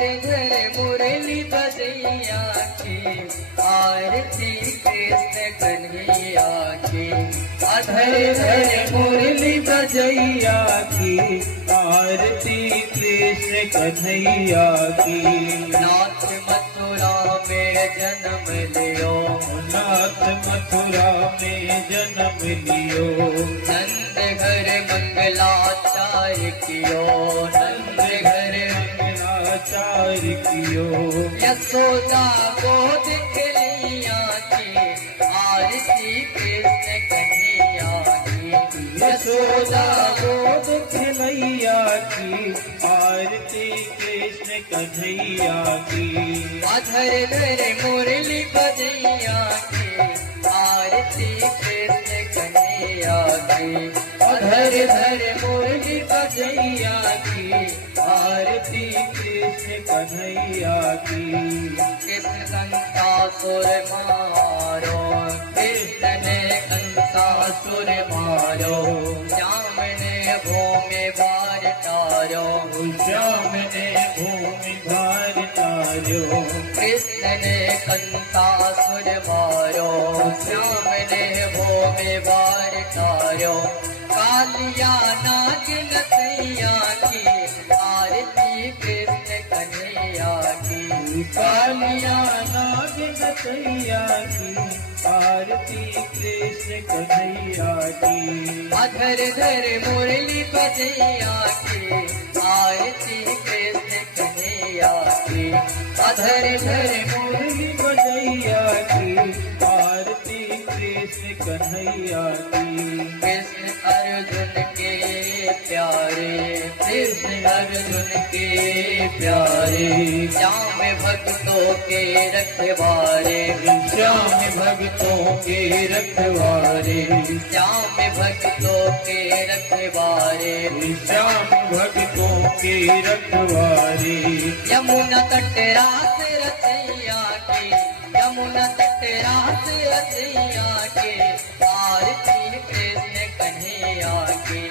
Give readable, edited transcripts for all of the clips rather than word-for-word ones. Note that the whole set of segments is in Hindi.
धर मुरली बजैया की, आरती कृष्ण कन्हैया की। धर धर मुरली बजैया की, आरती कृष्ण कन्हैया की। नाथ मथुरा में जन्म लियो, नाथ मथुरा में जन्म लियो। नंद घर मंगलाचार्य कियो, नंद घर मंगलाचार्य कियो। यशोदा गोद खेलैया की, आरती कृष्ण कन्हैया की। यशोदा गोद खेलैया की, आरती कृष्ण कन्हैया की। धर धर मुरली बजैया की, आरती कृष्ण कन्हैया की। धर धर मुरली बजैया की, आरती कृष्ण कन्हैया की। कृष्ण कंसासुर मारो, कृष्ण ने कंसासुर मारो। श्याम ने भूमि भार तारो, श्याम ने भूमि भार तारो। कृष्ण ने कंसासुर मारो, श्याम ने भूमि भार तारो। कालिया नागिन सैया की, आरती कृष्ण कन्हैया की। कालिया नागिन सैया की, आरती कृष्ण कन्हैया की। धर धर मुरली बजैया की, आरती कृष्ण कन्हैया की। धर धर मुरली बजैया की, आरती कृष्ण कन्हैया की। कृष्ण अर्जुन के प्यारे, कृष्ण अर्जुन के प्यारे। श्याम भक्तों के रखवारे, श्याम भक्तों के रखवारे। श्याम भक्तों के रखवारे। श्याम भक्तों के रखवारे। यमुना तट रास रचैया की, यमुना तट रास रचैया की। आरती कृष्ण कन्हैया की।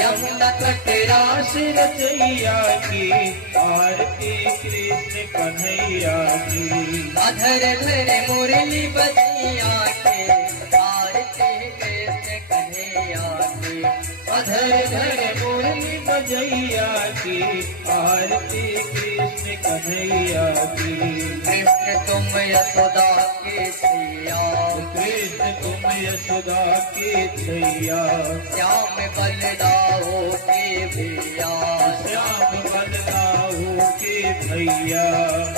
यमुना तट रास रचैया की, आरती कृष्ण कन्हैया की। धर धर मुरली बजैया की, आरती कृष्ण कन्हैया की। धर धर मुरली बजैया की, आरती कृष्ण कन्हैया की। कृष्ण तुम यशोदा के छैया, कृष्ण तुम यशोदा के छैया। श्याम बलदाओ के भैया, श्याम बलदाऊ के भैया।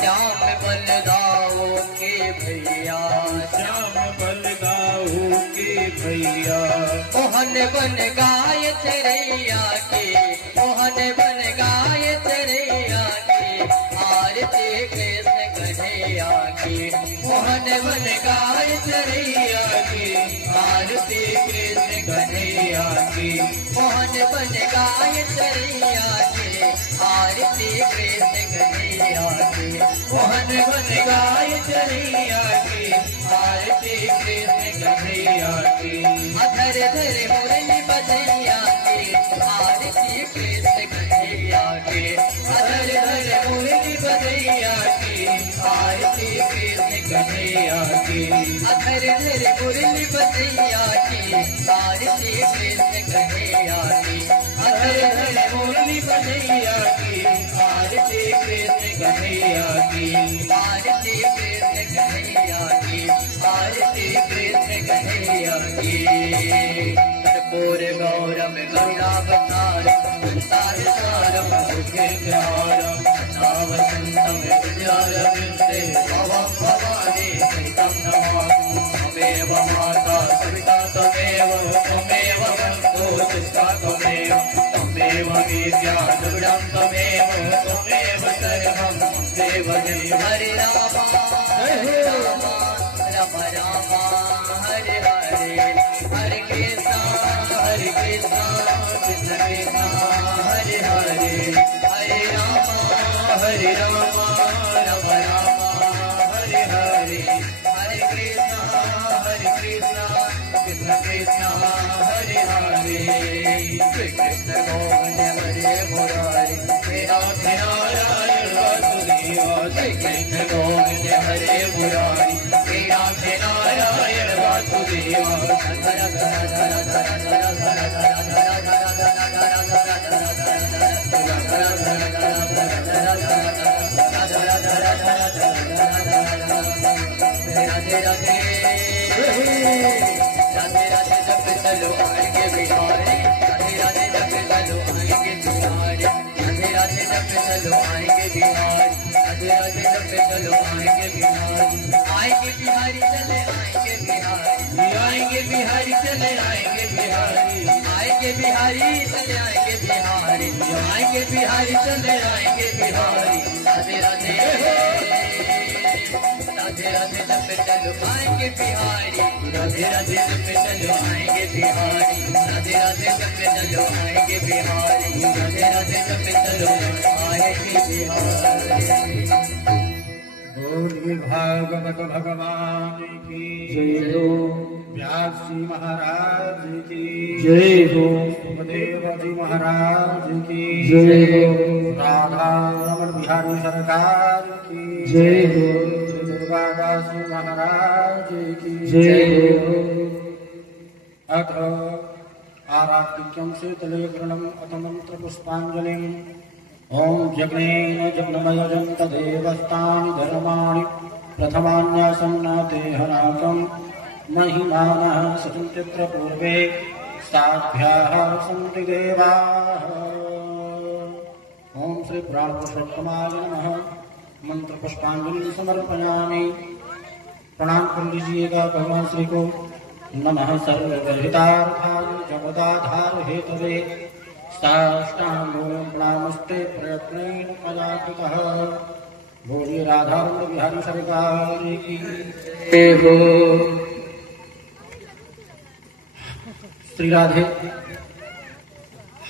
श्याम बलदाओ के भैया। श्याम बलदाऊ के भैया। मोहन बन गाय चरैया के, मोहन बन गाय चरैया के। आरती कृष्ण कन्हैया की। मोहन बन गाय चरैया के, आरती कृष्ण कन्हैया की। मोहन बन गाय चरैया के, आरती कृष्ण कन्हैया की। मोहन बन गाय चरैया के, आरती कृष्ण कन्हैया की। धर धर मुरली बजैया की, आरती कृष्ण कन्हैया की। धर धर मुरली बजैया की, आरती कृष्ण कन्हैया की। धर धर मुरली बजैया की, आरती कृष्ण कन्हैया की। धर धर मुरली बजैया की, आरती कृष्ण कन्हैया की। आरती कृष्ण कन्हैया की, आरती कृष्ण कन्हैया की। कर्पूर गौरम करुणावतारम, संसार सारम भुजगेन्द्रहारम। नावसन्तम विद्यारविन्दे भवं भवानी सहितं नमामि। त्वमेव माता सविता त्वमेव, त्वमेव बन्धो शिष्टा त्वमेव, त्वमेव विद्या दुर्गं त्वमेव, त्वमेव सर्वं देव देव। हरे राम हरे राम, राम राम हरे हरे। हरे कृष्णा कृष्ण कृष्ण हरे हरे। हरे राम राम राम हरे हरे। हरे कृष्णा कृष्ण कृष्ण हरे हरे। श्री कृष्ण गोविंद हरे मुरारी, हे नारायण वासुदेव। आएंगे बिहारी चले आएंगे बिहारी आएंगे बिहारी चले आएंगे बिहारी आएंगे बिहारी चले आएंगे बिहारी राधे राधे राधे राधे जब चलो आएंगे बिहारी राधे राधे जब चलो आएंगे बिहारी राधे राधे जब चलो आएंगे बिहारी राधे राधे जब चलो आएंगे बिहारी। बोलिए भागवत भगवान की जय हो व्यास जी महाराज की जय हो सुखदेव जी महाराज की जय हो राधा रमण बिहारी सरकार की जय हो श्री दुर्गादास जी महाराज की जय हो अथ आराधिक्यं शीतले गृणम् अथ मंत्र पुष्पांजलिम् ओम जग्नेन जग्नमयजं तदेवस्तानि धर्माणि प्रथमान्यासन्नाते हराकं महिमानः सचन्त्यत्र पूर्वे साभ्याः सन्ति देवाः। ओम श्री प्राणपुरुषोत्तमाय नमः। मंत्र पुष्पांजलि समर्पयामि। प्रणाम कर लीजिएगा भगवान श्री को। नमः सर्वहितार्थाय जगदाधार हेतवे साष्टांगों प्रणामस्ते प्रयत्नेन मया कृतः। बोलिए राधारमण बिहारी सरकार की जय हो श्री राधे।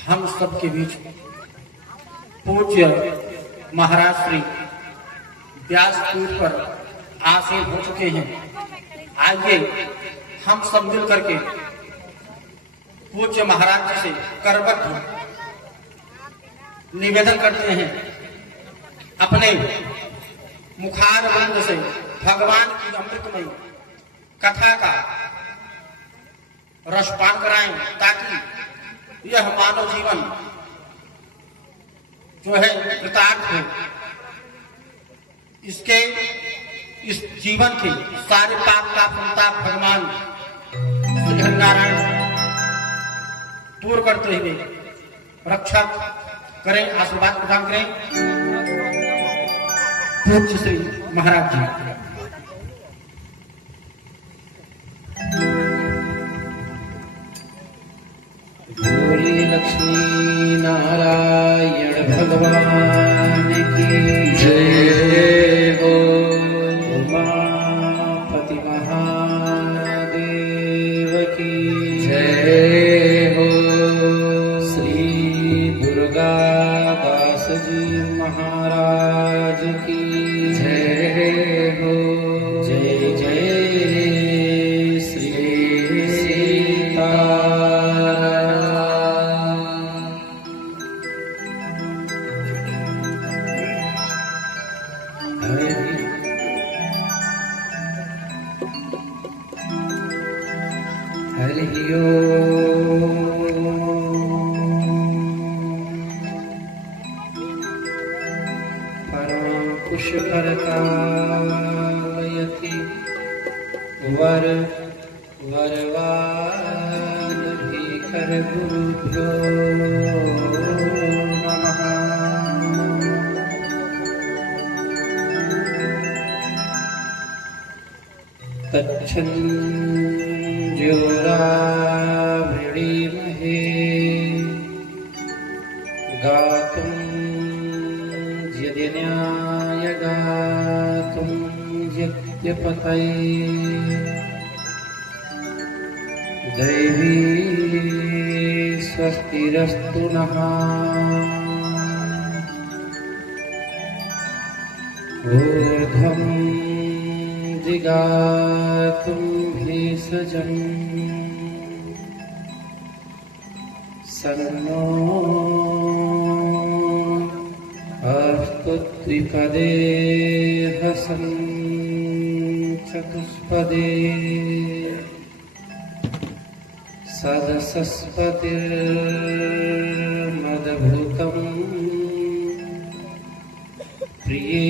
हम सबके बीच पूज्य महाराज श्री व्यासपीठ पर आसीन हो चुके हैं। आइए हम सब मिल करके पूज्य महाराज जी से करबद्ध निवेदन करते हैं, अपने मुखार बंद से भगवान की अमृतमयी कथा का रसपान कराएं, ताकि यह मानव जीवन जो है कृतार्थ हो। इसके इस जीवन के सारे पाप का संताप भगवान श्री हरिनारायण दूर करते हुए रक्षा करें, आशीर्वाद प्रदान करें। पूज्य श्री महाराज जी। बोलिए लक्ष्मी नारायण भगवान की जय हो। उमापति महादेव की जय हो। श्री दुर्गादास जी महाराज की जय हो। जय जय श्री सीताराम। हरि परमांकुश परकालयति वर वरवान भीकर गुरुभ्यो नमः। तच्छन्ज्योरावृणीमहे गातुं यदिन्याय गातुं यद्यपतये दैवी स्वस्तिरस्तु नः। ऊर्ध्वं दिगातुं भेषजम् सन्नो अस्तु द्विपदे हसन् चतुष्पदे सदसस्पतिर्मदभूतम् प्रिये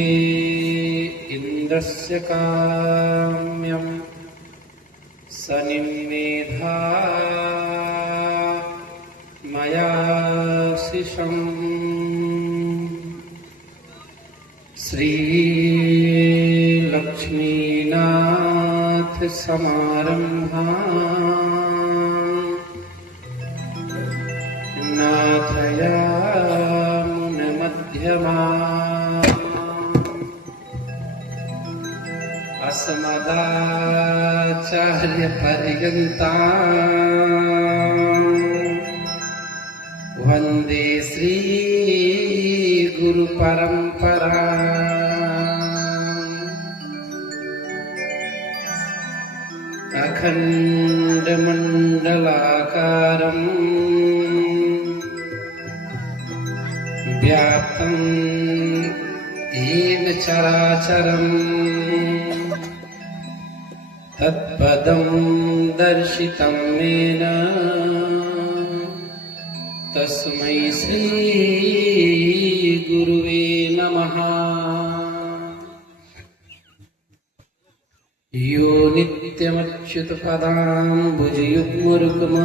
इन्द्रस्य काम्यं सनिमेधा मया शिशम् श्रीलक्ष्मीनाथ समारम्भा नाथयामुनमध्यमा अस्मदाचार्यपर्यन्ता वन्दे श्रीगुरुपरम्परा अखण्डमण्डलाकारम् व्याप्तं येन चराचरम् तत्पदं दर्शितं येन तस्मै श्रीगुरुवे नमः। यो नित्यमच्युतपदाम्बुजयुग्मरुक्म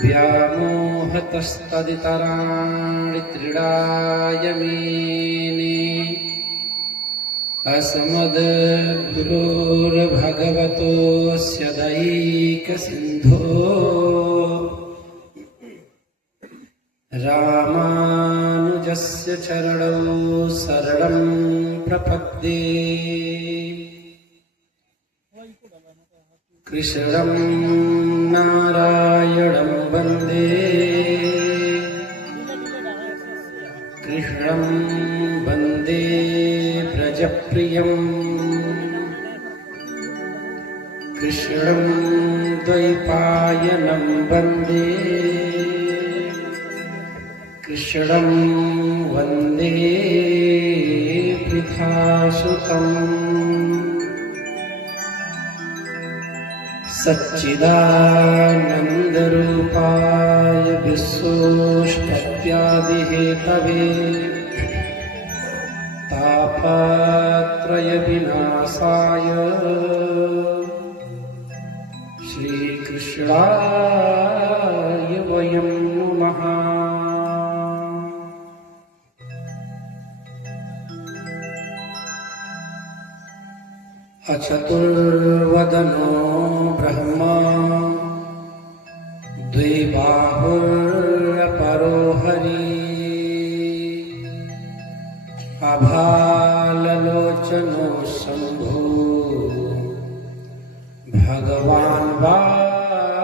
व्यामोहतस्तदितराणि तृणाय मेने अस्मद्गुरोर्भगवतोऽस्य दैकसिन्धो रामानुजस्य चरणौ शरणं प्रपद्ये। कृष्णं नारायणं वन्दे कृष्णं वन्दे व्रजप्रियम् कृष्णं द्वैपायनं वन्दे कृष्णं वन्दे पृथासुतम् सच्चिदानन्दरूपाय विश्वोष्पत्यादिहेतवे तापत्रयविनाशाय श्रीकृष्णाय वयं नमः। अचतुर्वदनो ब्रह्मा द्विबाहुरपरो हरि अभाललोचनो शम्भो भगवान् बादरायणे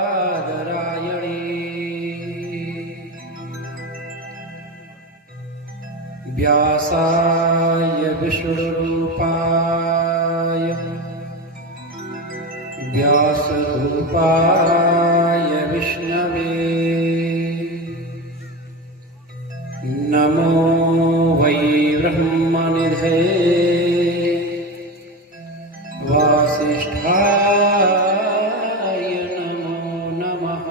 व्यासाय विष्णुरूपाय व्यासरूपाय विष्णवे नमो वै ब्रह्मनिधये वासिष्ठाय नमो नमः।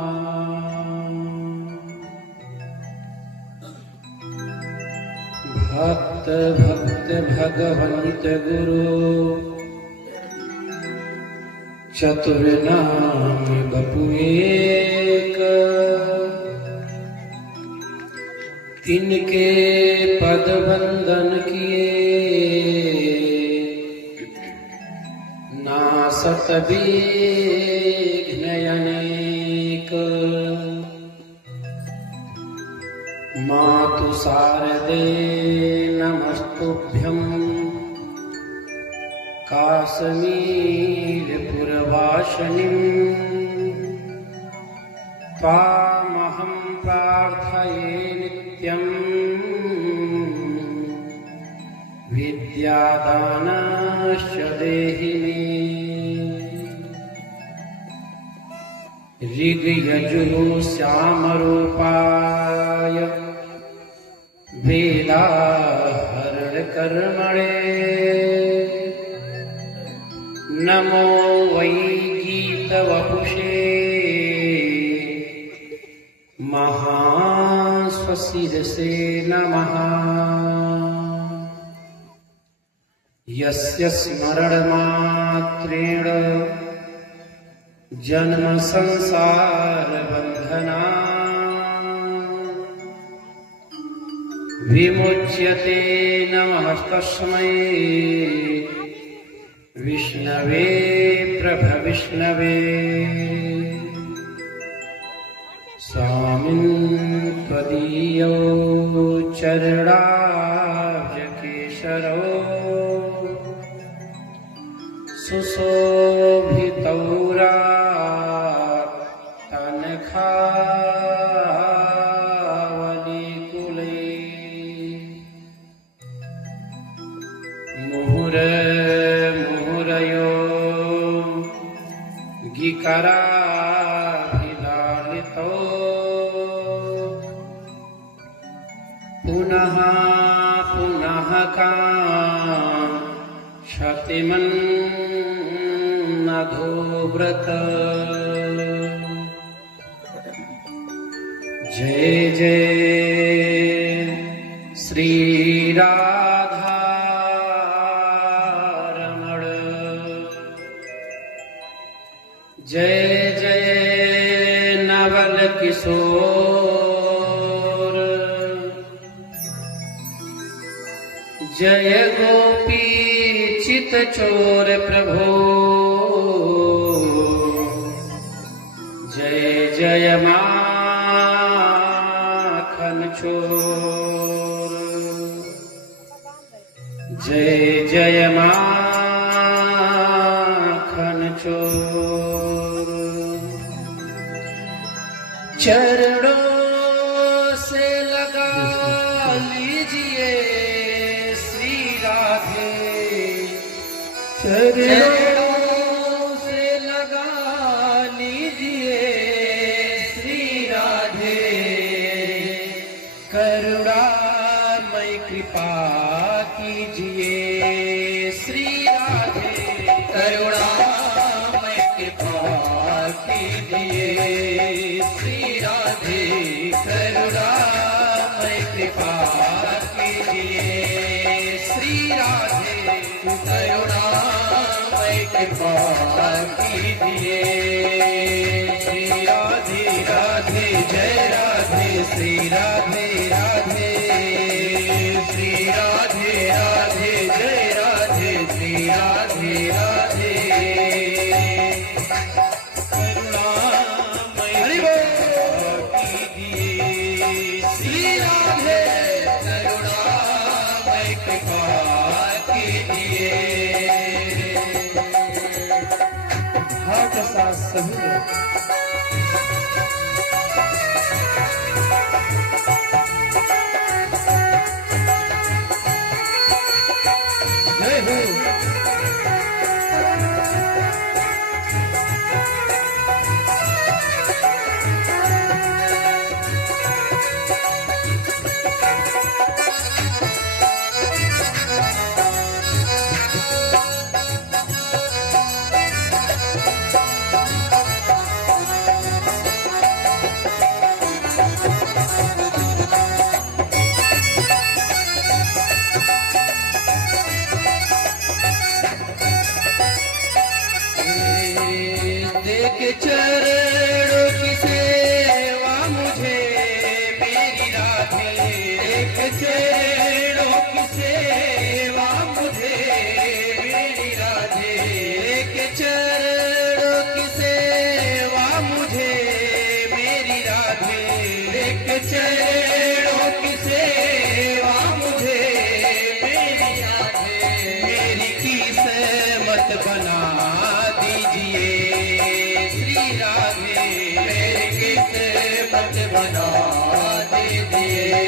भक्त भक्त भगवन्त गुरु चतुर्नाम बपु एक तिनके पद वंदन किए नासत विघ्न अनेक मातु शारदे नमस्तुभ्यं काश्मीरपुरवासिनीं त्वामहं प्रार्थये नित्यं विद्यादानश्च देहि मे। ऋग्यजुः श्यामरूपाय वेदाहरणकर्मणे नमो वै गीतवपुषे तत्शिरसे नमः। यस्य स्मरणमात्रेण जन्म संसार बंधना विमुच्यते नमः तस्मै विष्णवे प्रभविष्णवे। स्वामिन् त्वदीयो चरणाब्जकेशरो सुशोभितौरात्तनखावलीकुले मुहुरमुहुरयो गिकराभिलालितो पुनः पुनः कांक्षतिमन्नघोव्रत। जय जय श्री राधारमण। जय जय नवल किशोर। जय गोपी चित चोर प्रभो। जय जय माखन चोर। जय जय माखन चोर। चरणों से लगा लीजिए श्री राधे। चरणों से लगा लीजिए श्री राधे। करुणामय कृपा कीजिए श्री राधे। करुणामय कृपा कीजिए श्री राधे। करुणामय कृपा कीजिए श्री राधे। करुणामय कृपा कीजिए श्री राधे। राधे जय राधे श्री राधे राधे। श्री राधे राधे जय राधे श्री राधे राधे। करुणामय कीजिए श्री राधे। करुणामय कृपा कीजिए। हाँ के साथ सभी जय हो। चरणों की सेवा मुझे मेरी राधे। एक चरणों की सेवा मुझे मेरी राधे। एक चरणों की सेवा मुझे मेरी राधे। एक चरणों की सेवा मुझे मेरी राधे। मेरी किस्मत बना दीजिए श्री राधे। मेरी किस्मत बना दीजिए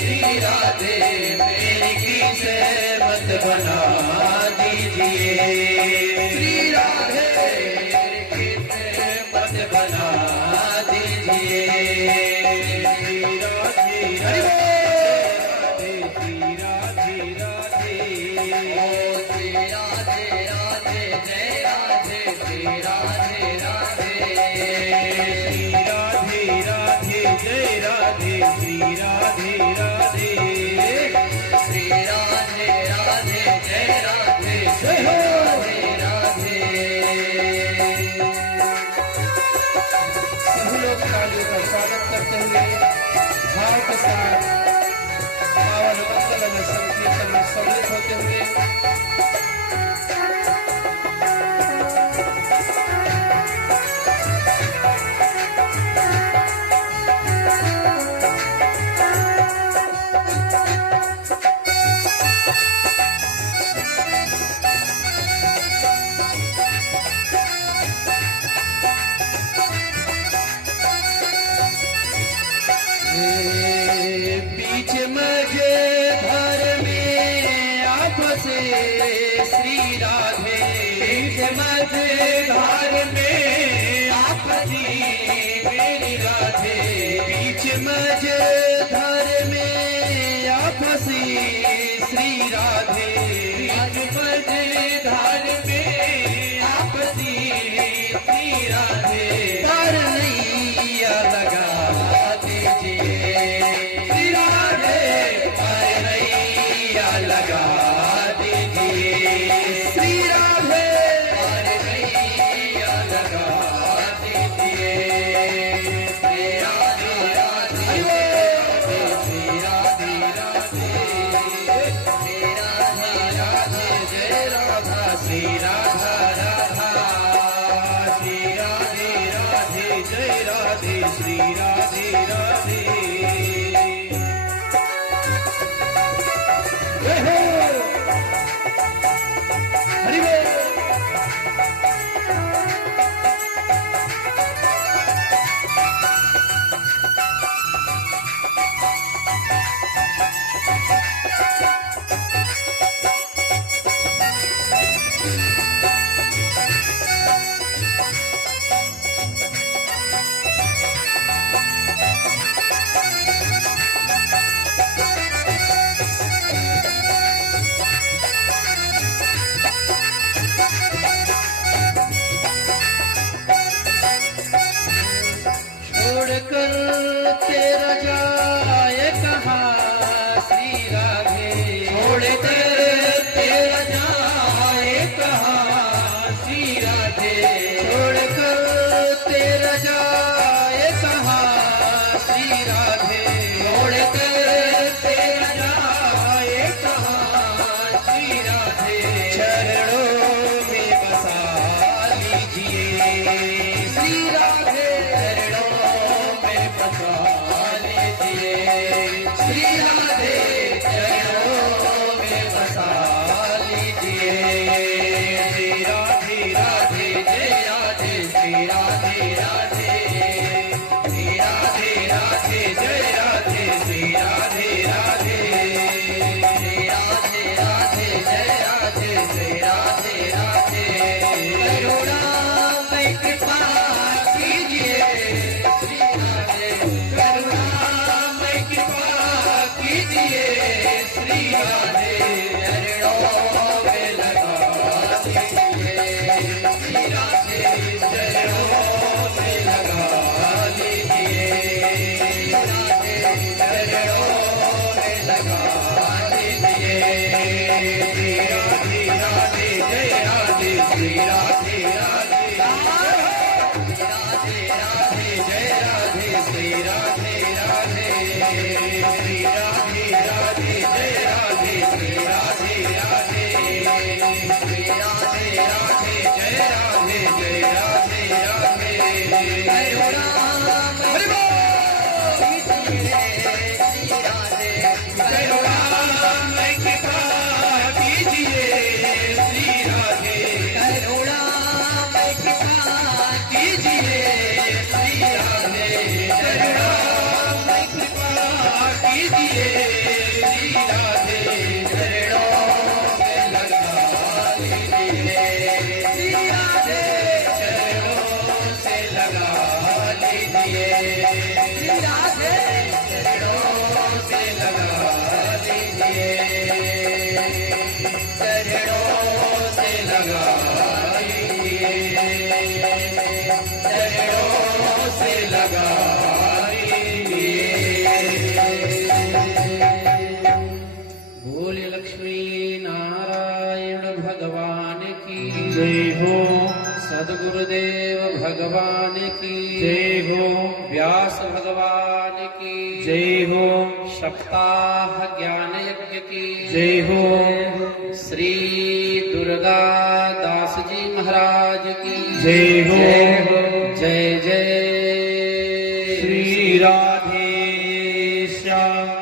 श्री राधे। मेरी किस्मत बना दीजिए श्री राधे। मेरी किस्मत बना दीजिए श्री राधे। राधे श्री राधे राधे। ओ श्री राधे राधे जय राधे श्री राधे राधे। श्री राधे राधे जय राधे श्री राधे। करते हुए भाव के साथ पावन मंगल में संकीर्तन में सम्मिलित होते हुए बीच मझधार में आप से श्री राधे, बीच मझधार में आप जी मेरी राधे, बीच मझधार में आप से श्री राधे, बीच मझधार में आप जी श्री राधे, पर नैया लगा लगा दीजिए श्री राधे, लगा दीजिए श्री राधे राधे, श्री राधे राधे, श्री राधे राधे, जय राधा श्री राधा राधा, श्री राधे राधे, जय राधे श्री राधे राधे। तेरा जाए कहाँ श्री राधे, छोड़कर तेरा जाए कहाँ श्री राधे, छोड़कर तेरा जाए कहाँ श्री राधे, छोड़कर तेरा जाए कहाँ श्री राधे, चरणों में बसा लीजिए श्री राधे, श्री राधे चरणों में बसा लीजिए, श्री राधे राधे, जय राधे श्री राधे राधे, श्री राधे राधे, जय राधे श्री राधे राधे, श्री राधे राधे, जय राधे श्री राधे राधे, करुणा में कृपा कीजिए श्री राधे, करुणा कीजिए श्री राधे, चरणों में लगा दीजिए श्री राधे, चरणों में लगा दीजिए राधे, चरणों में लगा दीजिए श्री राधे राधे, जय राधे श्री राधे राधे, राधे राधे, जय राधे श्री राधे राधे, श्री राधे राधे, जय राधे श्री राधे राधे, श्री राधे राधे, जय राधे, जय राधे राधे, हरे राम हरे श्री राधे, जय राम कृपा कीजिए श्री राधे, करुणा कृपा कीजिए श्री राधे, करुणा कीजिए श्री राधे, चरणों में लगा लीजिए श्री राधे, चरणों से लगा लीजिए श्री राधे, चरणों से लगा लीजिए, चरणों से लगा लीजिए, चरणों से लगा जय हो। सद्गुरुदेव भगवान भगवान की जय हो। व्यास भगवान की जय हो। सप्ताह ज्ञान यज्ञ की जय हो। श्री दुर्गा दास जी महाराज की जय हो। जय जय श्री राधे श्याम।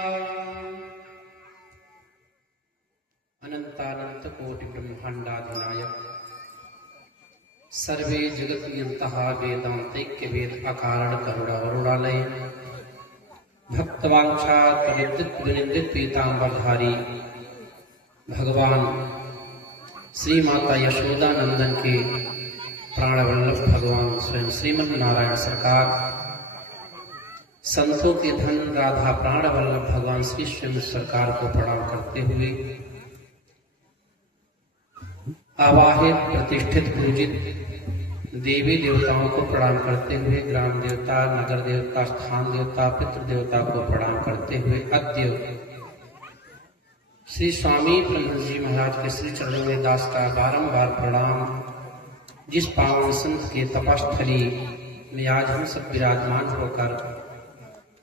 अनंतानंत कोटि ब्रह्मांडाधिनायक सर्वे जगत्यंतः वेदांतैक्य वेद अकारण करुणा वरुणालय भक्तवांछात् परितृप्त पीतांबरधारी भगवान श्री माता यशोदा नंदन के प्राणवल्लभ भगवान स्वयं श्रीमद नारायण सरकार, संतों के धन राधा प्राणवल्लभ भगवान श्री स्वयं सरकार को प्रणाम करते हुए आवाहित प्रतिष्ठित पूजित देवी देवताओं को प्रणाम करते हुए ग्राम देवता, नगर देवता, स्थान देवता, पितृ देवता को प्रणाम करते हुए अद्य श्री स्वामी ब्रह्म जी महाराज के श्री चरणों में दास का बारंबार प्रणाम। जिस पावन संत के तपस्थली में आज हम सब विराजमान होकर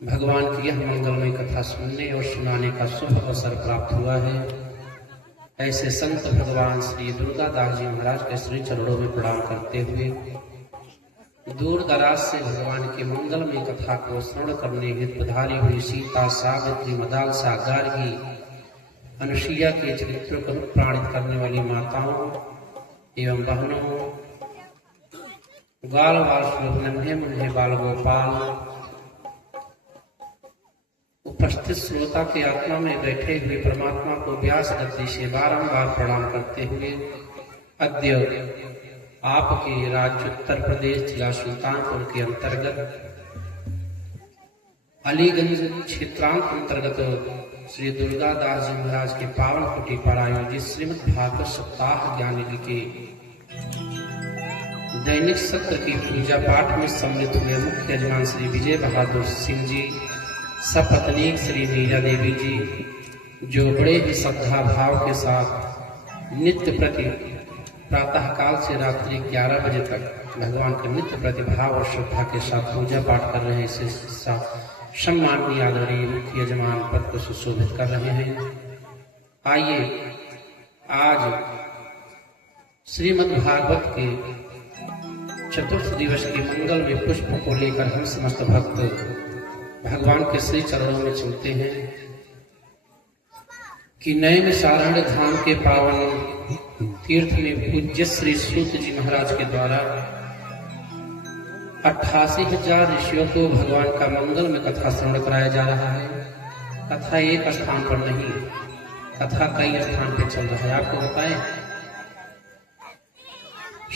भगवान की यह मंगलमय कथा सुनने और सुनाने का शुभ अवसर प्राप्त हुआ है, ऐसे संत भगवान श्री दुर्गा दास जी महाराज के श्री चरणों में प्रणाम करते हुए दूर दराज से भगवान की मंगलमय कथा को श्रवण करने हेतु पधारी हुई सीता, सावित्री, मदालसा, गार्गी, अनुसुईया के चरित्रों को अनुप्राणित करने वाली माताओं एवं बहनों, ग्वाल बाल स्वरूप नन्हे मुन्हे बाल गोपाल, उपस्थित श्रोता के आत्मा में बैठे हुए परमात्मा को व्यास गति से बारंबार प्रणाम करते हुए अद्य आपके राज्य उत्तर प्रदेश जिला सुल्तानपुर के अंतर्गत अलीगंज क्षेत्रांत अंतर्गत श्री दुर्गा दास जी महाराज के पावन कुटी पर आयोजित श्रीमद् भागवत सप्ताह ज्ञान यज्ञ के दैनिक सत्र की पूजा पाठ में सम्मिलित हुए मुख्य यजमान श्री विजय बहादुर सिंह जी, सपत्नीक श्री मीरा देवी जी, जो बड़े ही श्रद्धा भाव के साथ नित्य प्रति प्रातः काल से रात्रि 11 बजे तक भगवान के नित्य प्रतिभाव और श्रद्धा के साथ पूजा पाठ कर रहे हैं, इसे सम्माननीय आदरणीय मुख्य यजमान पद को सुशोभित कर रहे हैं। आइए आज श्रीमद् भागवत के चतुर्थ दिवस के मंगल में पुष्प को लेकर हम समस्त भक्त भगवान के श्री चरणों में चलते हैं कि नैमिषारण्य धाम के पावन तीर्थ में पूज्य श्री सूत जी महाराज के द्वारा 88,000 ऋषियों को भगवान का मंगल में कथा श्रवण कराया जा रहा है। कथा एक स्थान पर नहीं, कथा कई स्थान पर चल रहा है। आपको बताएं,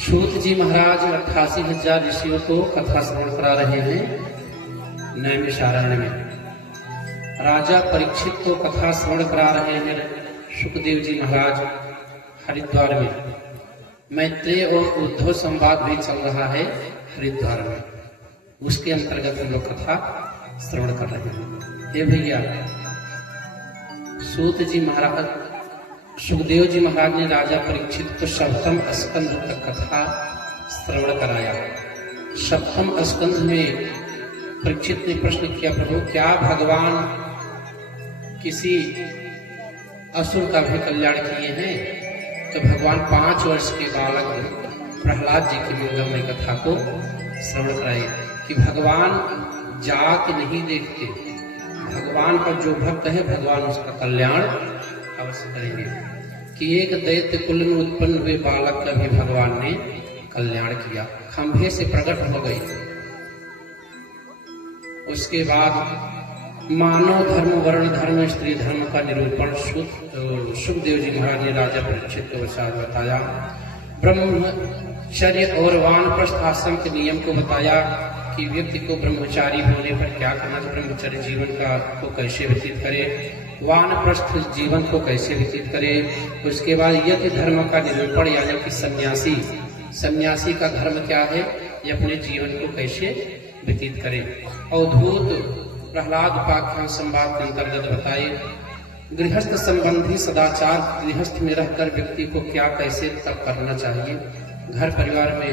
सूत जी महाराज 88,000 ऋषियों को कथा श्रवण करा रहे हैं नैमिषारण्य में। राजा परीक्षित को कथा श्रवण करा रहे हैं सुखदेव जी महाराज हरिद्वार में। मैत्रेय और उद्धव संवाद भी चल रहा है हरिद्वार में, उसके अंतर्गत हम लोग कथा श्रवण कर रहे हैं। ये भैया सूत जी महाराज, सुखदेव जी महाराज ने राजा परीक्षित को सप्तम स्कंध तक कथा श्रवण कराया। सप्तम स्कंध में परीक्षित ने प्रश्न किया, प्रभु क्या भगवान किसी असुर का भी कल्याण किए हैं? तो भगवान 5 वर्ष के बालक प्रहलाद जी की मंगलमय कथा को श्रवण कराए कि भगवान जात नहीं देखते, भगवान का जो भक्त है भगवान उसका कल्याण अवश्य करेंगे। कि एक दैत्य कुल में उत्पन्न हुए बालक का भी भगवान ने कल्याण किया, खंभे से प्रकट हो गई। उसके बाद मानव धर्म, वर्ण धर्म, स्त्री धर्म का निरूपण सुखदेव जी महाराज ने राजा परीक्षित को बताया। ब्रह्मचर्य और वानप्रस्थ आश्रम के नियम को बताया कि व्यक्ति को ब्रह्मचारी होने पर क्या करना चाहिए, ब्रह्मचर्य जीवन का को कैसे व्यतीत करे, वानप्रस्थ जीवन को कैसे व्यतीत करे। उसके बाद यज्ञ धर्म का निरूपण, यानी कि सन्यासी का धर्म क्या है, ये अपने जीवन को कैसे व्यतीत करे। अवधूत प्रहलाद उपाख्यान संवाद के अंतर्गत बताए गृहस्थ संबंधी सदाचार, गृहस्थ में रहकर व्यक्ति को क्या कैसे तब करना चाहिए, घर परिवार में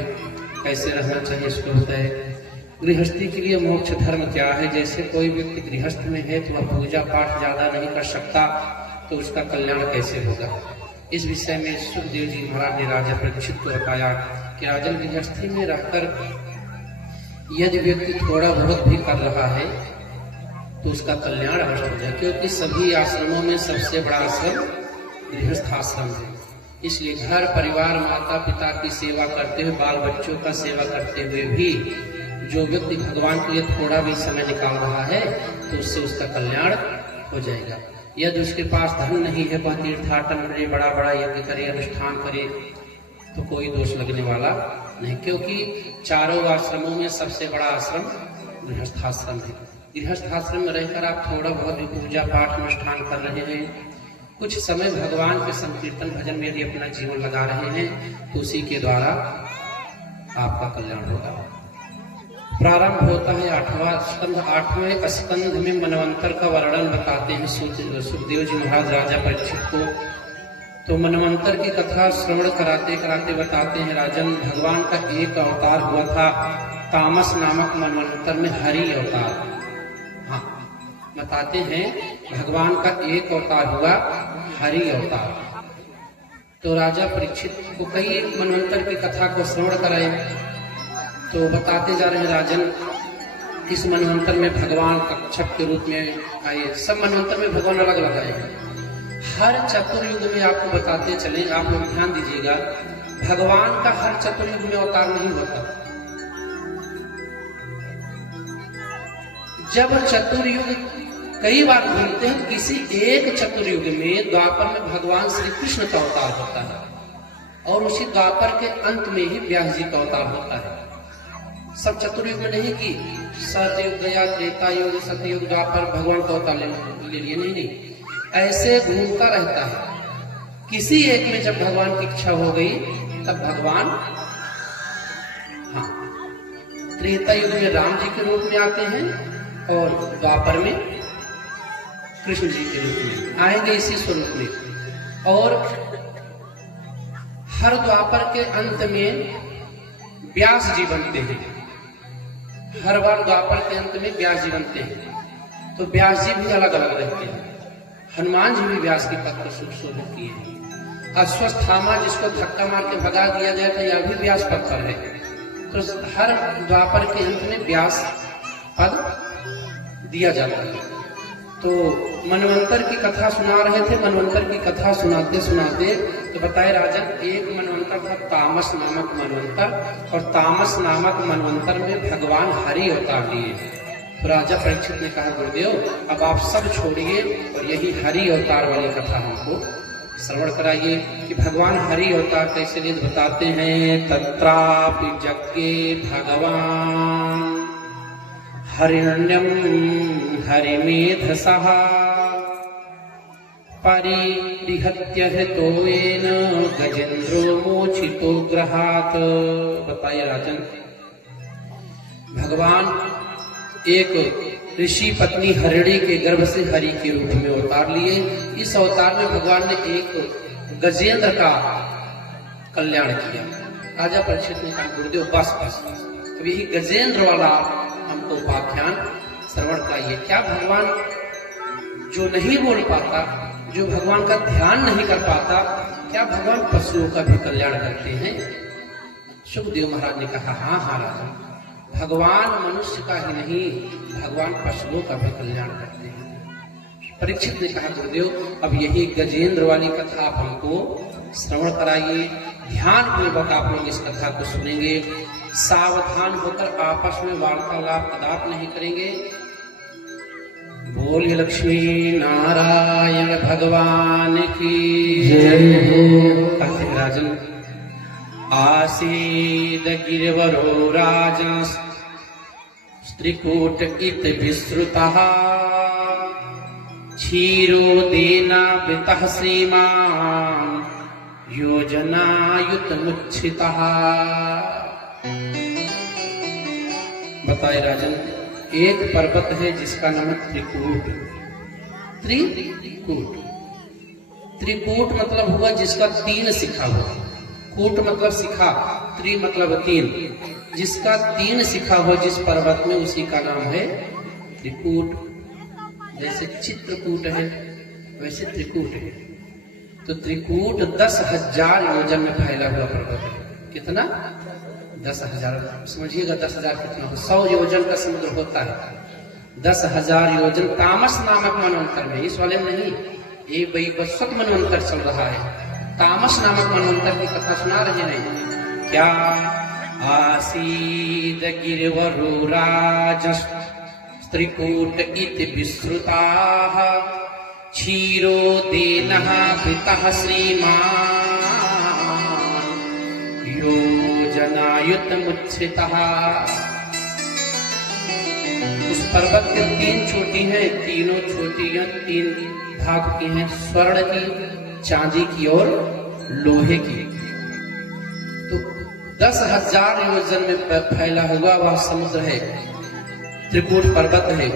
कैसे रहना चाहिए इसको बताए। गृहस्थी के लिए मोक्ष धर्म क्या है? जैसे कोई व्यक्ति गृहस्थ में है तो वह पूजा पाठ ज्यादा नहीं कर सकता, तो उसका कल्याण कैसे होगा? इस विषय में सुखदेव जी महाराज ने राजा परीक्षित को बताया कि राजन, गृहस्थी में रहकर यदि व्यक्ति थोड़ा बहुत भी कर रहा है तो उसका कल्याण अवश्य हो जाए, क्योंकि सभी आश्रमों में सबसे बड़ा आश्रम गृहस्थ आश्रम है। इसलिए घर परिवार माता पिता की सेवा करते हुए, बाल बच्चों का सेवा करते हुए भी जो व्यक्ति भगवान के लिए थोड़ा भी समय निकाल रहा है तो उससे उसका कल्याण हो जाएगा। यदि उसके पास धन नहीं है, वह तीर्थाटन करे, बड़ा बड़ा यज्ञ करे, अनुष्ठान करे, तो कोई दोष लगने वाला नहीं, क्योंकि चारों आश्रमों में सबसे बड़ा आश्रम गृहस्थ आश्रम है। गृहस्थ आश्रम में रहकर आप थोड़ा बहुत भी पूजा पाठ अनुष्ठान कर रहे हैं, कुछ समय भगवान के संकीर्तन भजन में यदि अपना जीवन लगा रहे हैं तो उसी के द्वारा आपका कल्याण होगा। प्रारंभ होता है 8वां स्कंध। 8वें स्कंध में मनवंतर का वर्णन बताते हैं सुखदेव जी महाराज राजा परीक्षित को। तो मनवंतर की कथा श्रवण कराते कराते बताते हैं, राजन, भगवान का एक अवतार हुआ था तामस नामक मनवंतर में, हरि अवतार। हाँ, बताते हैं भगवान का एक अवतार हुआ हरि अवतार। तो राजा परीक्षित को कई मनवंतर की कथा को श्रवण कराए तो बताते जा रहे हैं, राजन, इस मनवंतर में भगवान कच्छप के रूप में आए। सब मनवंतर में भगवान अलग अलग आए हैं। हर चतुर्युग में आपको बताते चले, आप लोग ध्यान दीजिएगा, भगवान का हर चतुर्युग में अवतार नहीं होता। जब चतुर्युग कई बार घूमते हैं, किसी एक चतुर्युग में द्वापर में भगवान श्री कृष्ण का अवतार होता है और उसी द्वापर के अंत में ही व्यास जी का अवतार होता है। सब चतुर्युग में नहीं कि सतयुग गया, त्रेता युग, सतयुग, द्वापर, भगवान का अवतार ले लिए, नहीं, ऐसे घूमता रहता है। किसी एक में जब भगवान की इच्छा हो गई तब भगवान, हाँ, त्रेता युग में राम जी के रूप में आते हैं और द्वापर में कृष्ण जी के रूप में आएंगे इसी स्वरूप में। और हर द्वापर के अंत में व्यास जी बनते हैं। हर बार द्वापर के अंत में व्यास जी बनते हैं। तो व्यास जी भी अलग अलग रहते हैं। हनुमान जी भी व्यास की पद पर सुशोभित किए हैं। अश्वत्थामा जिसको धक्का मार के भगा दिया गया था, यह भी व्यास पद पर है। तो हर द्वापर के अंत में व्यास पद दिया जाता है। तो मनवंतर की कथा सुना रहे थे। मनवंतर की कथा सुनाते सुनाते तो बताए राजन, एक मनवंतर था तामस नामक मनवंतर, और तामस नामक मनवंतर में भगवान हरि अवतार लिए। तो राजा परीक्षित ने कहा, गुरुदेव, अब आप सब छोड़िए और यही हरि अवतार वाली कथा हमको श्रवण कराइए कि भगवान हरि अवतार कैसे लिए। बताते हैं, तत्रापि यज्ञे भगवान हरिण्यम हरिमेधसः परिहत्य हितोयेन गजेन्द्रो मोचितो ग्रहात्। बताइए राजन, भगवान एक ऋषि पत्नी हरिणी के गर्भ से हरि के रूप में अवतार लिए। इस अवतार में भगवान ने एक गजेंद्र का कल्याण किया। राजा परीक्षित ने कहा, गुरुदेव बस बस, अब यही गजेंद्र वाला हमको उपाख्यान श्रवण कराइए। क्या भगवान जो नहीं बोल पाता, जो भगवान का ध्यान नहीं कर पाता, क्या भगवान पशुओं का भी कल्याण करते हैं? सुखदेव महाराज ने कहा, हाँ हाँ राजा, भगवान मनुष्य का ही नहीं, भगवान पशुओं का भी कल्याण करते हैं। परीक्षित ने कहा, गुरुदेव, अब यही गजेंद्र वाली कथा आप हमको श्रवण कराइए। ध्यान पूर्वक आप लोग इस कथा को सुनेंगे। सावधान होकर आपस में वार्तालाप कदाप नहीं करेंगे। बोलिए लक्ष्मी नारायण भगवान की जय। कहते राजन, आसीद गिरिवरो राजन् स्त्रीकूट इत विस्तृतः क्षीरोदेनावृतः श्रीमान् योजनायुतमुच्छितः। बताए राजन, एक पर्वत है जिसका नाम त्रिकूट। त्रिकूट, त्रिकूट मतलब हुआ जिसका 3 शिखा हुआ। कूट मतलब शिखा, त्रि मतलब 3। जिसका 3 शिखा हो जिस पर्वत में, उसी का नाम है त्रिकूट। जैसे चित्रकूट है वैसे त्रिकूट है। तो त्रिकूट 10,000 योजन में फैला हुआ पर्वत है। कितना? 10,000। समझिएगा 10,000 कितना हो? 100 योजन का समुद्र होता है। 10,000 योजन तामस नामक मनवंतर में, इस वाले में नहीं, ये वैवस्वत मनवंतर चल रहा है। तामस नामक मनवंतर की कथा सुना रहे हैं। क्या आसीद गिरिवरुराज त्रिकूट इति विश्रुताः क्षीरोदेनः पितः श्रीमान् योजनायुतमुच्छ्रितः। उस पर्वत के 3 चोटी हैं, तीनों चोटियां 3 भाग की हैं, स्वर्ण की, चांदी की और लोहे की। तो 10,000 योजन में फैला हुआ वह समुद्र है, त्रिकूट पर्वत है।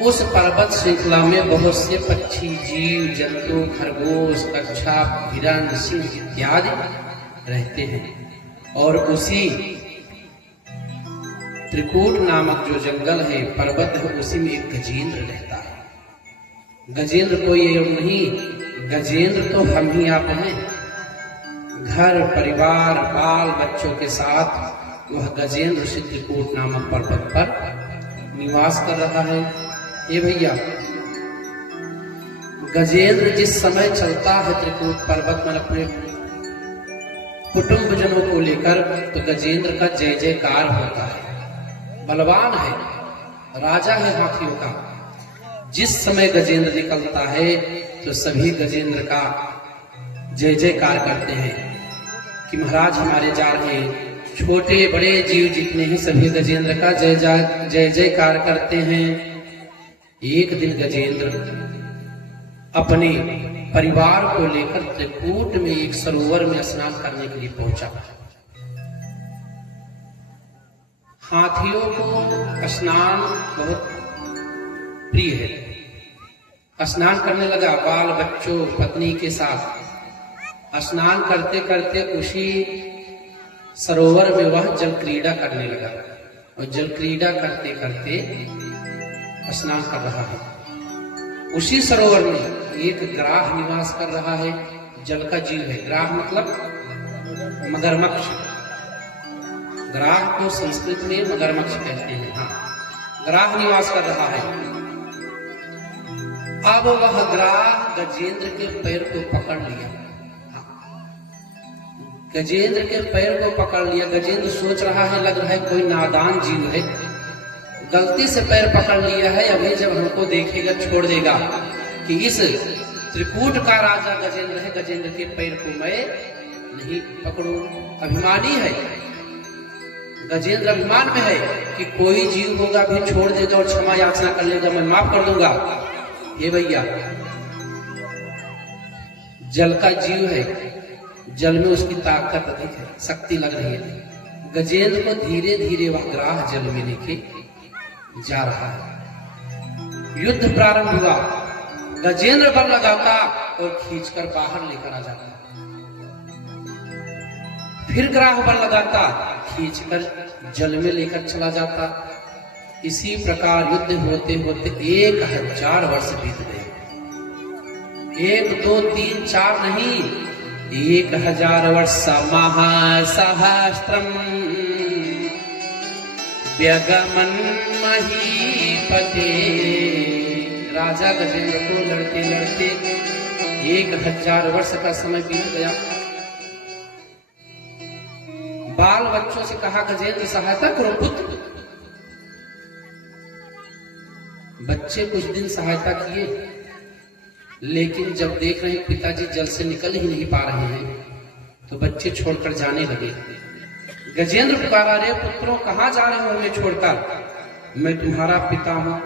उस पर्वत श्रृंखला में बहुत से पक्षी, जीव जंतु, खरगोश, कच्छप, हिरण, सिंह इत्यादि रहते हैं। और उसी त्रिकूट नामक जो जंगल है, पर्वत है, उसी में एक गजेंद्र रहता है। गजेंद्र कोई और नहीं, गजेंद्र तो हम ही आप हैं। घर परिवार बाल बच्चों के साथ वह गजेंद्र श्री त्रिकूट नामक पर्वत पर निवास कर रहा है। ये भैया, गजेंद्र जिस समय चलता है त्रिकूट पर्वत में अपने कुटुंबजनों को लेकर, तो गजेंद्र का जय जयकार होता है। बलवान है, राजा है हाथियों का। जिस समय गजेंद्र निकलता है तो सभी गजेंद्र का जय जयकार करते हैं कि महाराज हमारे जा रहे हैं। छोटे बड़े जीव जितने ही सभी गजेंद्र का जय जयकार करते हैं। एक दिन गजेंद्र अपने परिवार को लेकर त्रिकूट में एक सरोवर में स्नान करने के लिए पहुंचा। हाथियों को स्नान बहुत प्रिय है। स्नान करने लगा बाल बच्चों पत्नी के साथ। स्नान करते करते उसी सरोवर में वह जल क्रीड़ा करने लगा, और जल क्रीड़ा करते करते स्नान कर रहा है। उसी सरोवर में एक ग्राह निवास कर रहा है, जल का जीव है। ग्राह मतलब मगरमच्छ। ग्राह को संस्कृत में मगरमच्छ कहते हैं। हाँ, ग्राह निवास कर रहा है। अब वह ग्राह गजेंद्र के पैर को पकड़ लिया। गजेंद्र के पैर को पकड़ लिया। गजेंद्र सोच रहा है, लग रहा है कोई नादान जीव है, गलती से पैर पकड़ लिया है, अभी जब हमको देखेगा छोड़ देगा कि इस त्रिकूट का राजा गजेंद्र है, गजेंद्र के पैर को मैं नहीं पकड़ूं। अभिमानी है गजेंद्र, अभिमान में है कि कोई जीव होगा भी छोड़ देगा और क्षमा याचना कर लेगा, मैं माफ कर दूंगा। ये भैया जल का जीव है, जल में उसकी ताकत अधिक है, शक्ति लग रही है। गजेंद्र को धीरे धीरे वह ग्राह जल में लेके जा रहा है। युद्ध प्रारंभ हुआ। गजेंद्र बल लगाता और खींचकर बाहर लेकर आ जाता। फिर ग्राह बल लगाता, खींचकर जल में लेकर चला जाता। इसी प्रकार युद्ध होते होते 1000 वर्ष बीत गए। 1 2 3 4 नहीं, 1000 वर्ष महासहस्त्रम व्यगमन महीपते। राजा गजेंद्र को लड़ते लड़ते 1000 वर्ष का समय बीत गया। बाल बच्चों से कहा, गजेंद्र सहायता करो पुत्र। बच्चे कुछ दिन सहायता किए, लेकिन जब देख रहे पिताजी जल से निकल ही नहीं पा रहे हैं तो बच्चे छोड़कर जाने लगे। गजेंद्र पुकारा, रे पुत्रों कहाँ जा रहे हो हमें छोड़कर? मैं तुम्हारा पिता हूं,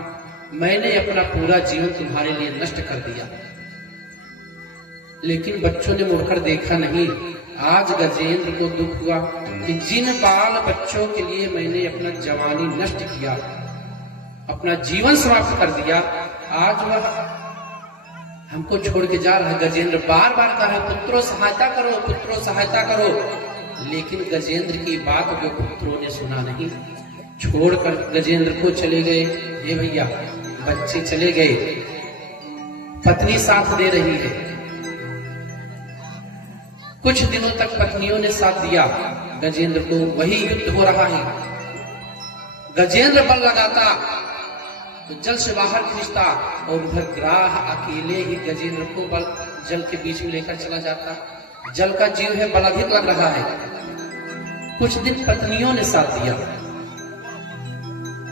मैंने अपना पूरा जीवन तुम्हारे लिए नष्ट कर दिया। लेकिन बच्चों ने मुड़कर देखा नहीं। आज गजेंद्र को दुख हुआ कि जिन बाल बच्चों के लिए मैंने अपना जवानी नष्ट किया, अपना जीवन समाप्त कर दिया, आज वह हमको छोड़ के जा रहा है। गजेंद्र बार बार कह रहे, पुत्रों सहायता करो, पुत्रों सहायता करो। लेकिन गजेंद्र की बात जो पुत्रों ने सुना नहीं, छोड़कर गजेंद्र को चले गए। हे भैया, बच्चे चले गए, पत्नी साथ दे रही है। कुछ दिनों तक पत्नियों ने साथ दिया गजेंद्र को, वही युद्ध हो रहा है। गजेंद्र बल लगाता तो जल से बाहर खींचता और उधर ग्राह अकेले ही गजेंद्र को बल जल के बीच में लेकर चला जाता। जल का जीव है, बल अधिक लग रहा है। कुछ दिन पत्नियों ने साथ दिया,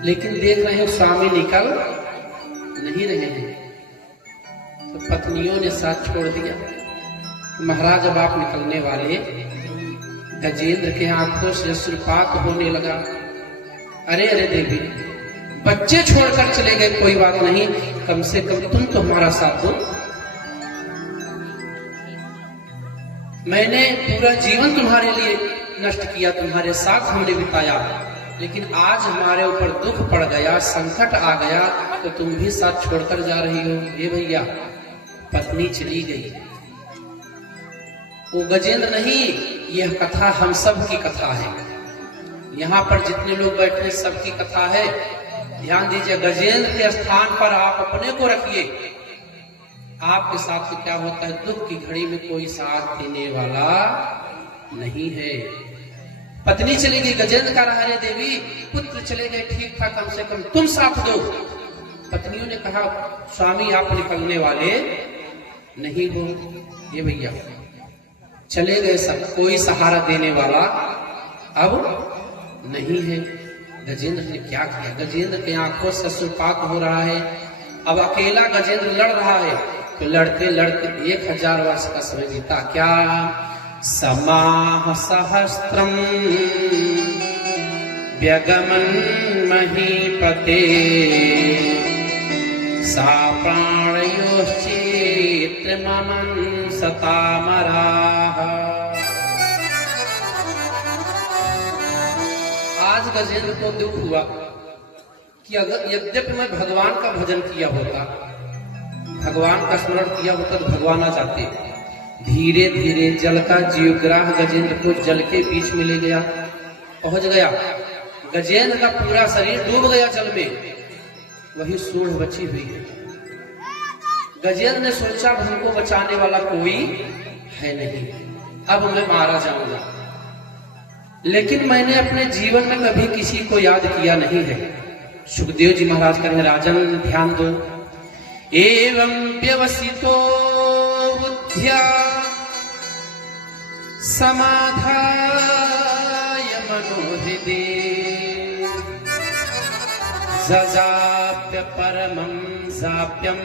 लेकिन देख रहे हैं स्वामी निकल नहीं रहे हैं, तो पत्नियों ने साथ छोड़ दिया। महाराज अब आप निकलने वाले, गजेंद्र के आंखों से अश्रुपात होने लगा। अरे अरे देवी, बच्चे छोड़कर चले गए, कोई बात नहीं, कम से कम तुम तो हमारा साथ दो। मैंने पूरा जीवन तुम्हारे लिए नष्ट किया, तुम्हारे साथ हमने बिताया, लेकिन आज हमारे ऊपर दुख पड़ गया, संकट आ गया, तो तुम भी साथ छोड़कर जा रही हो। ये भैया, पत्नी चली गई, वो गजेंद्र नहीं, यह कथा हम सब की कथा है। यहाँ पर जितने लोग बैठे सबकी कथा है। ध्यान दीजिए, गजेंद्र के स्थान पर आप अपने को रखिए। आपके साथ तो क्या होता है, दुख की घड़ी में कोई साथ देने वाला नहीं है। पत्नी चली गई, गजेंद्र का रहा, रे देवी पुत्र चले गए, ठीक था, कम से कम तुम साथ दो। पत्नियों ने कहा स्वामी आप निकलने वाले नहीं हो। ये भैया चले गए सब, कोई सहारा देने वाला अब नहीं है। गजेंद्र ने क्या किया, गजेंद्र के आंखों से अश्रुपात हो रहा है। अब अकेला गजेंद्र लड़ रहा है, तो लड़ते लड़ते 1000 वर्ष का समय बीता। क्या समाह सहस्त्रम व्यगमन महीपते सा प्राणयोश्चित्रममं सतामराः। आज गजेंद्र को दुख हुआ कि अगर यद्यपि मैं भगवान का भजन किया होता, भगवान का स्मरण किया होता, तो भगवान आ जाते। धीरे धीरे जल का जीवग्राह गजेंद्र को जल के बीच में ले गया, पहुंच गया। गजेंद्र का पूरा शरीर डूब गया जल में, वही सूढ़ बची हुई है। गजेंद्र ने सोचा हमको बचाने वाला कोई है नहीं, अब मैं मारा जाऊंगा। लेकिन मैंने अपने जीवन में कभी किसी को याद किया नहीं है। सुखदेव जी महाराज कहें, राजन ध्यान दो। एवं व्यवसितो बुद्ध्या समाधाय मनोहृदे जजाप्य परमं जाप्यं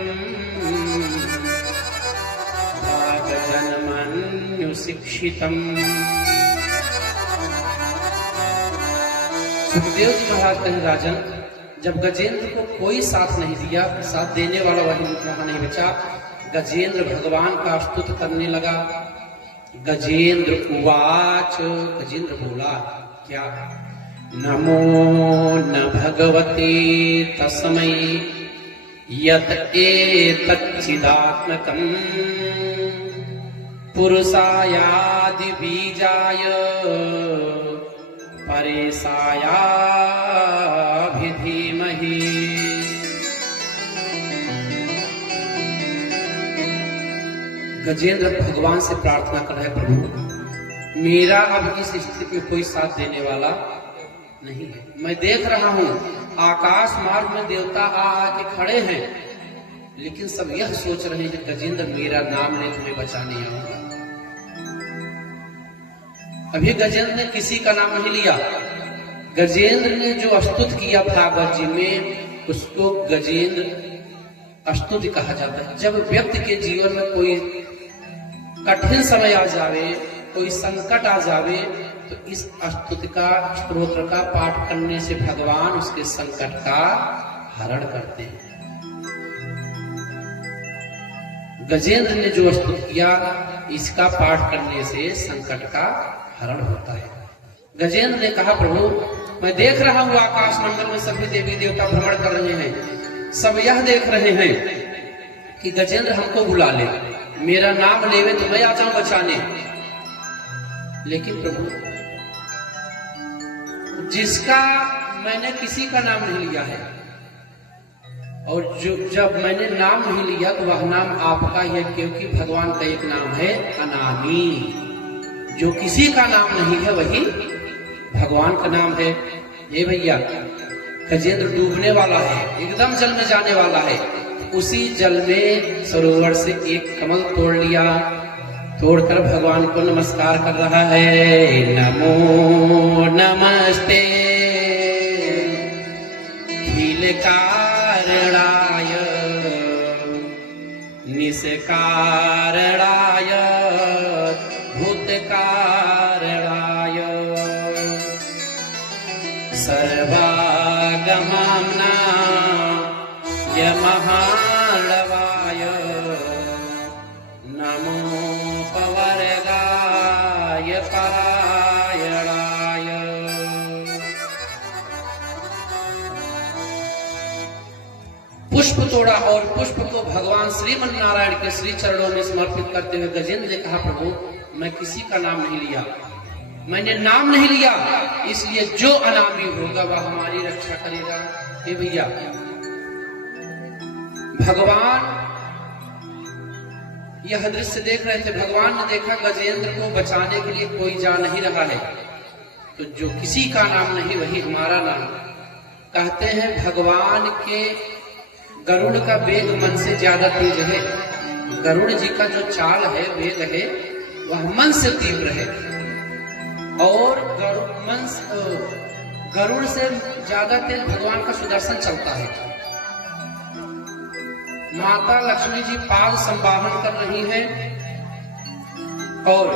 भागजनमन्युशिक्षितम्। सुखदेव जी महाराज कहें, राजन जब गजेंद्र को कोई साथ नहीं दिया, साथ देने वाला वही वहां नहीं बचा, गजेंद्र भगवान का स्तुति करने लगा। गजेंद्र उवाच, गजेंद्र बोला क्या, नमो न भगवते तस्मै यत एतच्चिदात्मकं पुरुषायादि बीजाय परेशायाभिधीमहि। गजेंद्र भगवान से प्रार्थना कर रहे, प्रभु मेरा अब इस स्थिति में कोई साथ देने वाला नहीं है। मैं देख रहा हूं आकाश मार्ग में देवता आके खड़े हैं, लेकिन सब यह सोच रहे हैं गजेंद्र मेरा नाम ले तुम्हें बचाने आऊंगा। अभी गजेंद्र ने किसी का नाम नहीं लिया। गजेंद्र ने जो स्तुति किया भागवत जी में, उसको गजेंद्र स्तुति कहा जाता है। जब व्यक्ति के जीवन में कोई कठिन समय आ जावे, कोई संकट आ जावे, तो इस स्तुति का, स्तोत्र का पाठ करने से भगवान उसके संकट का हरण करते हैं। गजेंद्र ने जो स्तुति किया, इसका पाठ करने से संकट का हरण होता है। गजेंद्र ने कहा, प्रभु मैं देख रहा हूं आकाश मंडल में सभी देवी देवता भ्रमण कर रहे हैं, सब यह देख रहे हैं कि गजेंद्र हमको बुला ले, मेरा नाम लेवे तो मैं आ जाऊं बचाने। लेकिन प्रभु जिसका मैंने किसी का नाम नहीं लिया है, और जो जब मैंने नाम नहीं लिया तो वह नाम आपका ही है, क्योंकि भगवान का एक नाम है अनामी। जो किसी का नाम नहीं है वही भगवान का नाम है। ये भैया गजेंद्र डूबने वाला है, एकदम जल में जाने वाला है। उसी जल में सरोवर से एक कमल तोड़ लिया, तोड़कर भगवान को नमस्कार कर रहा है। नमो नमस्ते खिल कारणाय निष्कारणाय भूतकारणाय सर्वागमना यमहालवाय नमो पवर्गाय परायणाय। पुष्प तोड़ा और पुष्प को भगवान श्रीमन नारायण के श्री चरणों में समर्पित करते हुए गजेंद्र ने कहा, प्रभु मैं किसी का नाम नहीं लिया, मैंने नाम नहीं लिया, इसलिए जो अनामी होगा वह हमारी रक्षा करेगा। हे भैया भगवान यह दृश्य देख रहे थे। भगवान ने देखा गजेंद्र को बचाने के लिए कोई जा नहीं रहा है, तो जो किसी का नाम नहीं वही हमारा नाम। कहते हैं भगवान के गरुड़ का वेग मन से ज्यादा तेज है। गरुड़ जी का जो चाल है, वेग है, वह मन से तीव्र है। और गरुड़ से ज्यादा तेज भगवान का सुदर्शन चलता है। माता लक्ष्मी जी पाद संवाहन कर रही हैं और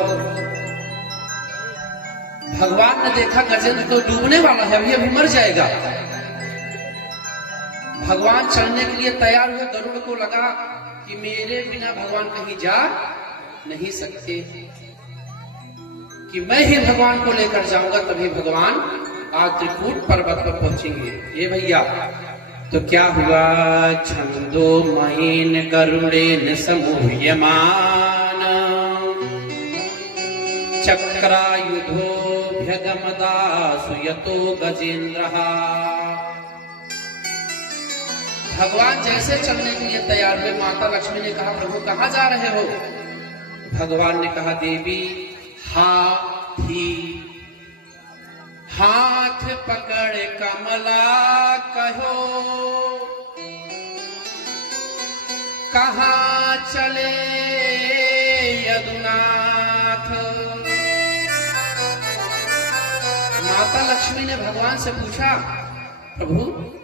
भगवान ने देखा गजेंद्र तो डूबने वाला है, अभी मर जाएगा। भगवान चलने के लिए तैयार हुए। गरुड़ को लगा कि मेरे बिना भगवान कहीं जा नहीं सकते, कि मैं ही भगवान को लेकर जाऊंगा तभी भगवान आज त्रिकूट पर्वत पर पहुंचेंगे। ये भैया तो क्या हुआ, छंदो महीन गरुड़ेन समूह्यमान चक्रायुधोभ्यगमदासु यतो गजेन्द्रः। भगवान जैसे चलने के लिए तैयार हुए, माता लक्ष्मी ने कहा, प्रभु कहाँ जा रहे हो? भगवान ने कहा, देवी हाथी हाथ पकड़ कमला कहो, कहाँ चले यदुनाथ। माता लक्ष्मी ने भगवान से पूछा, प्रभु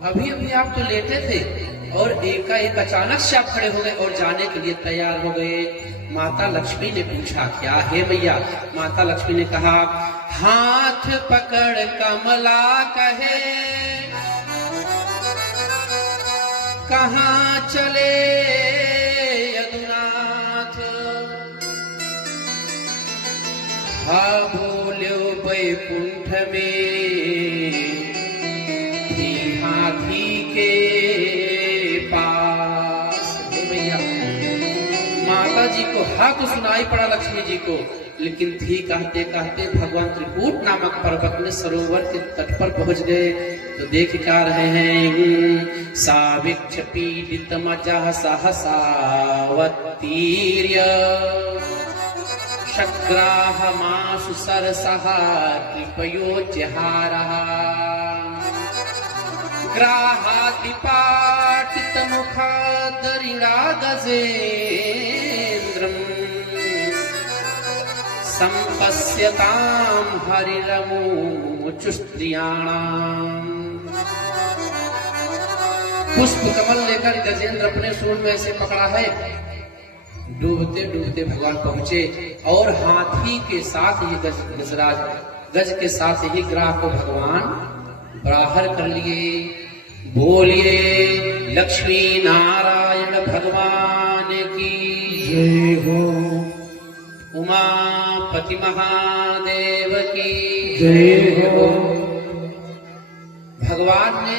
अभी अभी आप तो लेटे थे और एकाएक अचानक से आप खड़े हो गए और जाने के लिए तैयार हो गए। माता लक्ष्मी ने पूछा, क्या है भैया? माता लक्ष्मी ने कहा, हाथ पकड़ कमला कहे, कहाँ चले यदुनाथ। हा बोलो बैकुंठ में हाथी के पास। भैया माता जी को हा तो सुनाई पड़ा लक्ष्मी जी को, लेकिन थी कहते कहते भगवान त्रिकूट नामक पर्वत में सरोवर के तट पर पहुंच गए। तो देख क्या रहे हैं, साविक्ष पीडित मजः सहसावतीर्य शग्राहमाशु सरसः कृपयोज्यहारः ग्राहादिपाटित मुखादरिणा गजेन्द्रम् संपश्यतां हरिरमुचुस्त्रियाणाम्। पुष्प कमल लेकर गजेंद्र अपने सूंड में ऐसे पकड़ा है। डूबते डूबते भगवान पहुंचे और हाथी के साथ ही गजराज गज के साथ ही ग्राह को भगवान बाहर कर लिए। बोलिए लक्ष्मी नारायण भगवान की जय हो, उमापति महादेव की जय हो। भगवान ने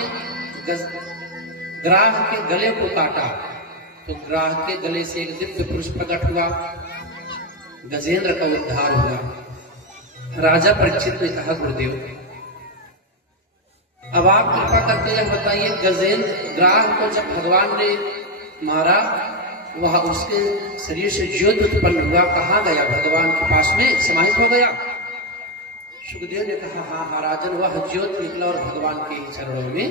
ग्राह के गले को काटा तो ग्राह के गले से एक दिव्य पुरुष प्रकट हुआ, गजेंद्र का उद्धार हुआ। राजा परीक्षित ने कहा, गुरुदेव अब आप कृपा करके यह बताइए, गजेंद्र ग्राह को जब भगवान ने मारा, वह उसके शरीर से ज्योति उत्पन्न हुआ, कहाँ गया? भगवान के पास में समाहित हो गया। सुखदेव ने कहा, हाँ हाँ राजन, वह ज्योति निकला और भगवान के ही चरणों में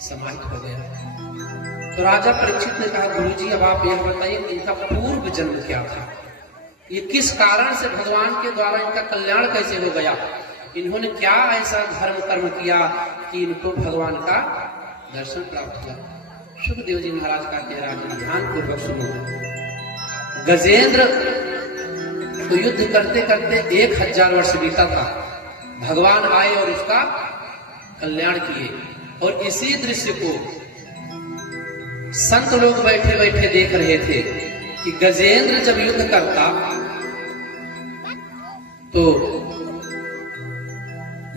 समाहित हो गया। तो राजा परीक्षित ने कहा, गुरुजी अब आप यह बताइए इनका पूर्व जन्म क्या था? ये किस कारण से भगवान के द्वारा इनका कल्याण कैसे हो गया? इन्होंने क्या ऐसा धर्म कर्म किया कि इनको भगवान का दर्शन प्राप्त हुआ? सुखदेव जी महाराज कहते हैं, राजन ध्यान पूर्वक सुनो। गजेंद्र तो युद्ध करते करते 1000 वर्ष बीता था। भगवान आए और उसका कल्याण किए, और इसी दृश्य को संत लोग बैठे बैठे देख रहे थे कि गजेंद्र जब युद्ध करता तो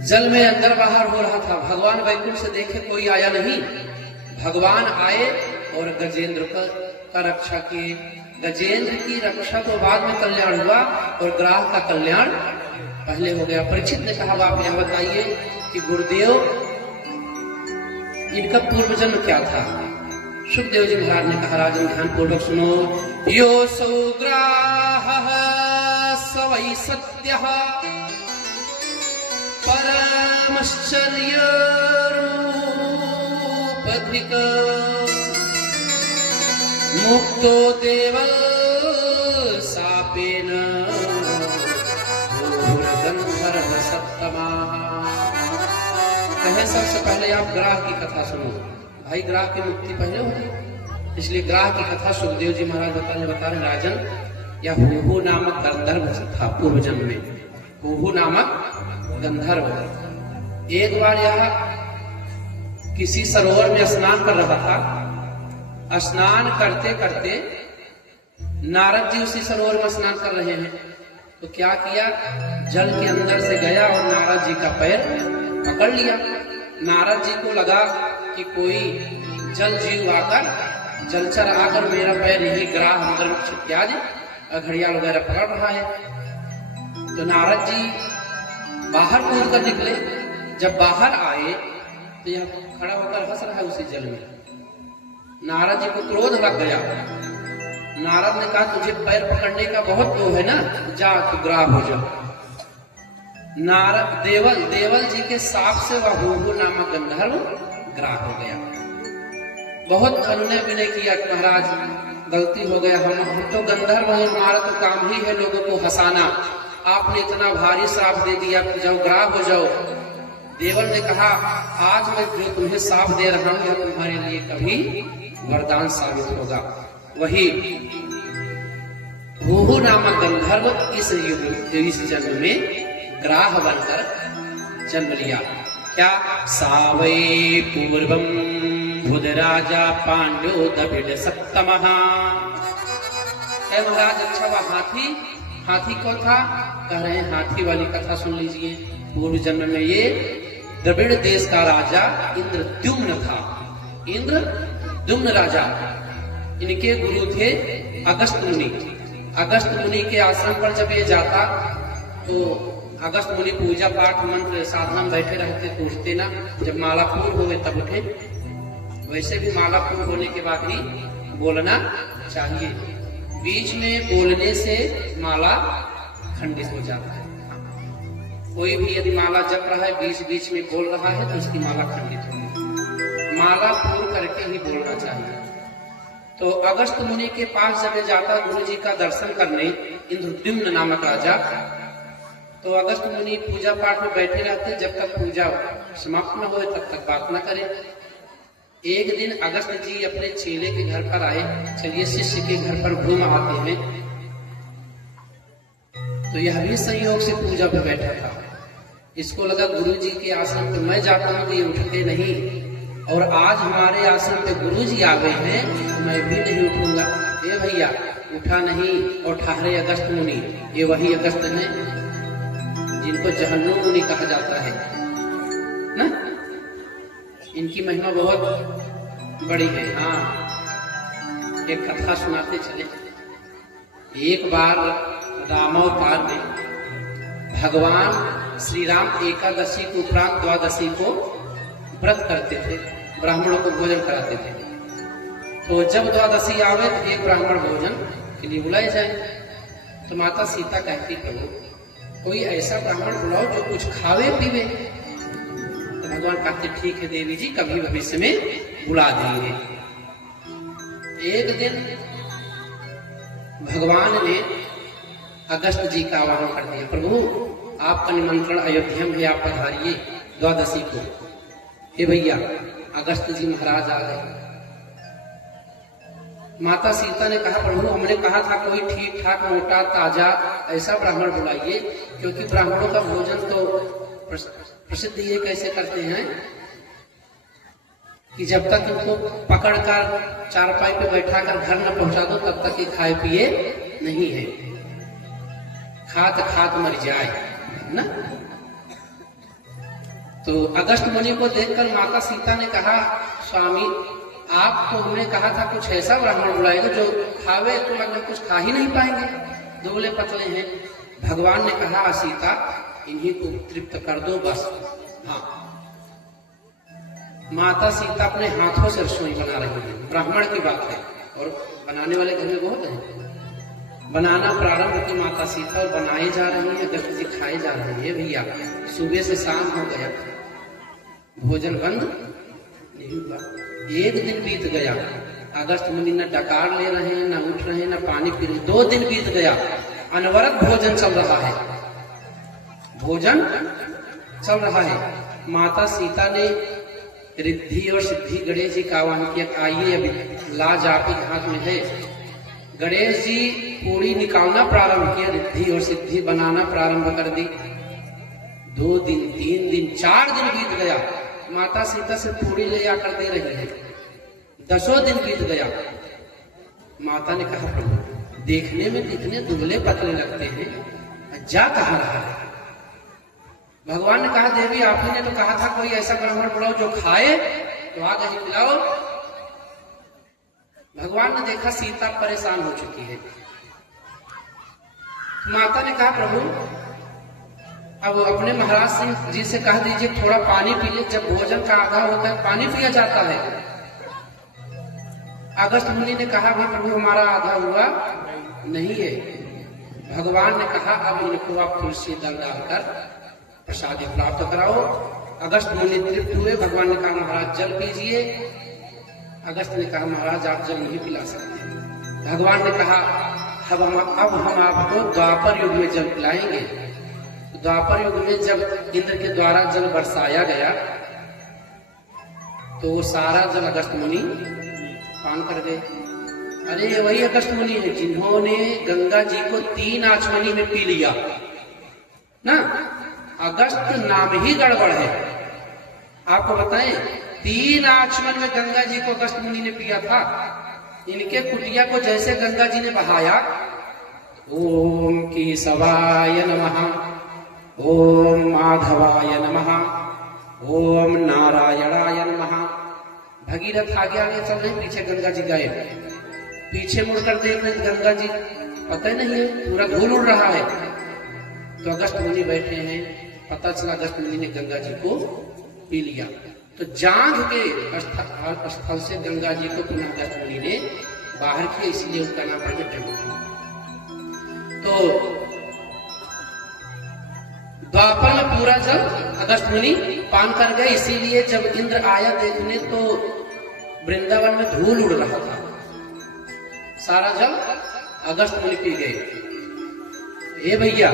जल में अंदर बाहर हो रहा था। भगवान वैकुंठ से देखे कोई आया नहीं, भगवान आए और गजेंद्र का रक्षा किए। गजेंद्र की रक्षा तो बाद में कल्याण हुआ और ग्राह का कल्याण पहले हो गया। परीक्षित ने कहा, आप यह बताइए कि गुरुदेव इनका पूर्व जन्म क्या था? सुखदेव जी महाराज ने कहा, राजन ध्यान पूर्वक सुनो। यो सौग्राह सवै सत्य परमश्चर्य रूपधिक मुक्तो देवल सापेन गंधर्व सप्तमा। कहे सबसे पहले आप ग्राह की कथा सुनो। भाई ग्राह की मुक्ति पहले होती, इसलिए ग्राह की कथा सुखदेव जी महाराज बता रहे राजन, यह हुहु नामक गंधर्व था पूर्व जन्म में। हुहु नामक गंधर्व एक बार यह किसी सरोवर में स्नान कर रहा था। स्नान करते करते नारद जी उसी सरोवर में स्नान कर रहे हैं, तो क्या किया, जल के अंदर से गया और नारद जी का पैर पकड़ लिया। नारद जी को लगा कि कोई जल जीव आकर, जलचर आकर मेरा पैर यही ग्राह मगरमच्छ इत्यादि घड़ियाल वगैरह पकड़ रहा है। तो नारद जी बाहर कूद कर निकले। जब बाहर आए तो यह खड़ा होकर हंस रहा है उसी जल में। नारद जी को क्रोध लग गया। नारद ने कहा, तुझे पैर पकड़ने का बहुत वो है ना, जा तू ग्राह हो जा। नारद देवल जी के साप से वह हुहु नामक गंधर्व ग्राह हो गया। बहुत अनुनय विनय किया, महाराज गलती हो गया, हम तो गंधर्व हैं, हमारा तो काम ही है लोगों को हंसाना, आपने इतना भारी श्राप दे दिया, जाओ ग्राह हो जाओ। देवल ने कहा, आज मैं जो तुम्हें श्राप दे रहा हूं यह तुम्हारे लिए कभी वरदान साबित होगा। वही हुहु नामक गंधर्व इस जन्म में ग्राह बनकर जन्म लिया। क्या? सावै पूर्वम बुध राजा पांडु द्रविड़ सप्तमः। महाराज अच्छा वह हाथी कौन था? कह रहे हैं हाथी वाली कथा सुन लीजिए। पूर्व जन्म में ये द्रविड़ देश का राजा इंद्रद्युम्न था। इंद्रद्युम्न राजा, इनके गुरु थे अगस्त मुनि। अगस्त मुनि के आश्रम पर जब ये जाता तो अगस्त मुनि पूजा पाठ मंत्र साधना में बैठे रहते, पूछते ना, जब माला पूर्ण हो गए तब उठे। वैसे भी माला पूर्ण होने के बाद ही बोलना चाहिए, बीच में बोलने से माला खंडित हो जाता है। कोई भी यदि माला जप रहा है बीच बीच में बोल रहा है तो उसकी माला खंडित होगी। माला पूर्ण करके ही बोलना चाहिए। तो अगस्त मुनि के पास जब जाता गुरु जी का दर्शन करने, इंद्रद्युम्न नामक राजा, तो अगस्त मुनि पूजा पाठ में बैठे रहते, जब तक पूजा समाप्त न हो तब तक बात न करे। एक दिन अगस्त जी अपने चेले के घर पर आए, चलिए शिष्य के घर पर घूम आते हैं, तो यह भी संयोग से पूजा पर बैठा था। इसको लगा गुरु जी के आश्रम पे मैं जाता हूँ तो ये उठते नहीं, और आज हमारे आश्रम पे गुरु जी आ गए हैं तो मैं भी नहीं उठूंगा। ये भैया उठा नहीं और ठहरे अगस्त मुनि। ये वही अगस्त हैं जिनको जहन्नुम मुनि कहा जाता है ना। इनकी महिमा बहुत बड़ी है। हाँ, एक कथा सुनाते चले। एक बार रामावतार में भगवान श्री राम एकादशी के उपरांत द्वादशी को व्रत करते थे, ब्राह्मणों को भोजन कराते थे। तो जब द्वादशी आवे तो एक ब्राह्मण भोजन के लिए बुलाए जाए। तो माता सीता कहती, प्रभु कोई ऐसा ब्राह्मण बुलाओ जो कुछ खावे पीवे। तो भगवान कहते, ठीक है देवी जी, कभी भविष्य में बुला देंगे। एक दिन भगवान ने अगस्त जी का आह्वान कर दिया, प्रभु आपका निमंत्रण अयोध्या में, आप पधारिए द्वादशी को। हे भैया, अगस्त जी महाराज आ गए। माता सीता ने कहा, प्रभु हमने कहा था कोई ठीक ठाक मोटा ताजा ऐसा ब्राह्मण बुलाइए, क्योंकि ब्राह्मणों का भोजन तो प्रसिद्ध ये कैसे करते हैं कि जब तक इनको पकड़कर चारपाई पे बैठाकर घर न पहुंचा दो तब तक ये खाए पिए नहीं है, खात खात मर जाए ना। तो अगस्त मुनि को देखकर माता सीता ने कहा, स्वामी आपको हमने कहा था कुछ ऐसा ब्राह्मण बुलाएगा जो खावे, तो लगभग कुछ खा ही नहीं पाएंगे, दुबले पतले हैं। भगवान ने कहा, सीता इन्हीं को तृप्त कर दो बस। हाँ, माता सीता अपने हाथों से रसोई बना रही है, ब्राह्मण की बात है, और बनाने वाले घर में बहुत हैं। बनाना प्रारंभ की माता सीता और बनाए जा रही है, अगस्त जी खाए जा रहे हैं। भैया सुबह से शाम हो गया, भोजन बंद नहीं हुआ। एक दिन बीत गया, अगस्त मुनि न डकार ले रहे हैं, न उठ रहे हैं, न पानी पी रहे। 2 दिन बीत गया, अनवरत भोजन चल रहा है, भोजन चल रहा है। माता सीता ने रिद्धि और सिद्धि गणेश जी का आह्वान किया, आइए अभी लाज आपके हाथ में है। गणेश जी पूरी निकालना प्रारंभ किया, रिद्धि और सिद्धि बनाना प्रारंभ कर दी। 2 दिन 3 दिन 4 दिन बीत गया, माता सीता से पूरी ले आकर दे रही है। 10 दिन बीत गया, माता ने कहा, प्रभु देखने में कितने दुबले पतले लगते हैं, जा कहाँ रहा है। भगवान ने कहा, देवी आप ही ने तो कहा था कोई ऐसा ब्राह्मण बुलाओ जो खाए, तो आ गए खिलाओ। भगवान ने देखा सीता परेशान हो चुकी है। माता ने कहा, प्रभु अब अपने महाराज जी से कह दीजिए थोड़ा पानी पी ले, जब भोजन का आधा होता है पानी पिया जाता है। अगस्त मुनि ने कहा, भाई प्रभु हमारा आधा हुआ नहीं है। भगवान ने कहा, अब इनको आप तुलसी दल डालकर प्रसादी प्राप्त कराओ। अगस्त मुनि तृप्त हुए। भगवान ने कहा, महाराज जल पीजिए। अगस्त ने कहा, महाराज आप जल नहीं पिला सकते। भगवान ने कहा, अब हम आपको द्वापर युग में जल पिलाएंगे। द्वापर युग में जब इंद्र के द्वारा जल बरसाया गया तो सारा जल अगस्त मुनि पान कर गए। अरे ये वही अगस्त मुनि है जिन्होंने गंगा जी को 3 आचमनी में पी लिया ना। अगस्त नाम ही गड़बड़ है। आपको बताएं, 3 आचमन में गंगा जी को अगस्त मुनि ने पिया था। इनके कुटिया को जैसे गंगा जी ने बहाया, ओम केशवाय नमः, ओम माधवाय नमः, ओम नारायणाय नमः। भगीरथ आगे आगे चल रहे, पीछे गंगा जी गए। पीछे मुड़कर देख रहे गंगा जी पता ही नहीं है, पूरा धूल उड़ रहा है। तो अगस्त मुनि बैठे हैं, पता चला अगस्त मुनि ने गंगा जी को पी लिया। तो जांघ के स्थल से गंगा जी को पुनः अगस्त मुनि ने बाहर किया, इसलिए उसका नाम पड़ गया। तो द्वापर में पूरा जल अगस्त मुनि पान कर गए। इसीलिए जब इंद्र आया देखने तो वृंदावन में धूल उड़ रहा था, सारा जल अगस्त मुनि पी गए। हे भैया,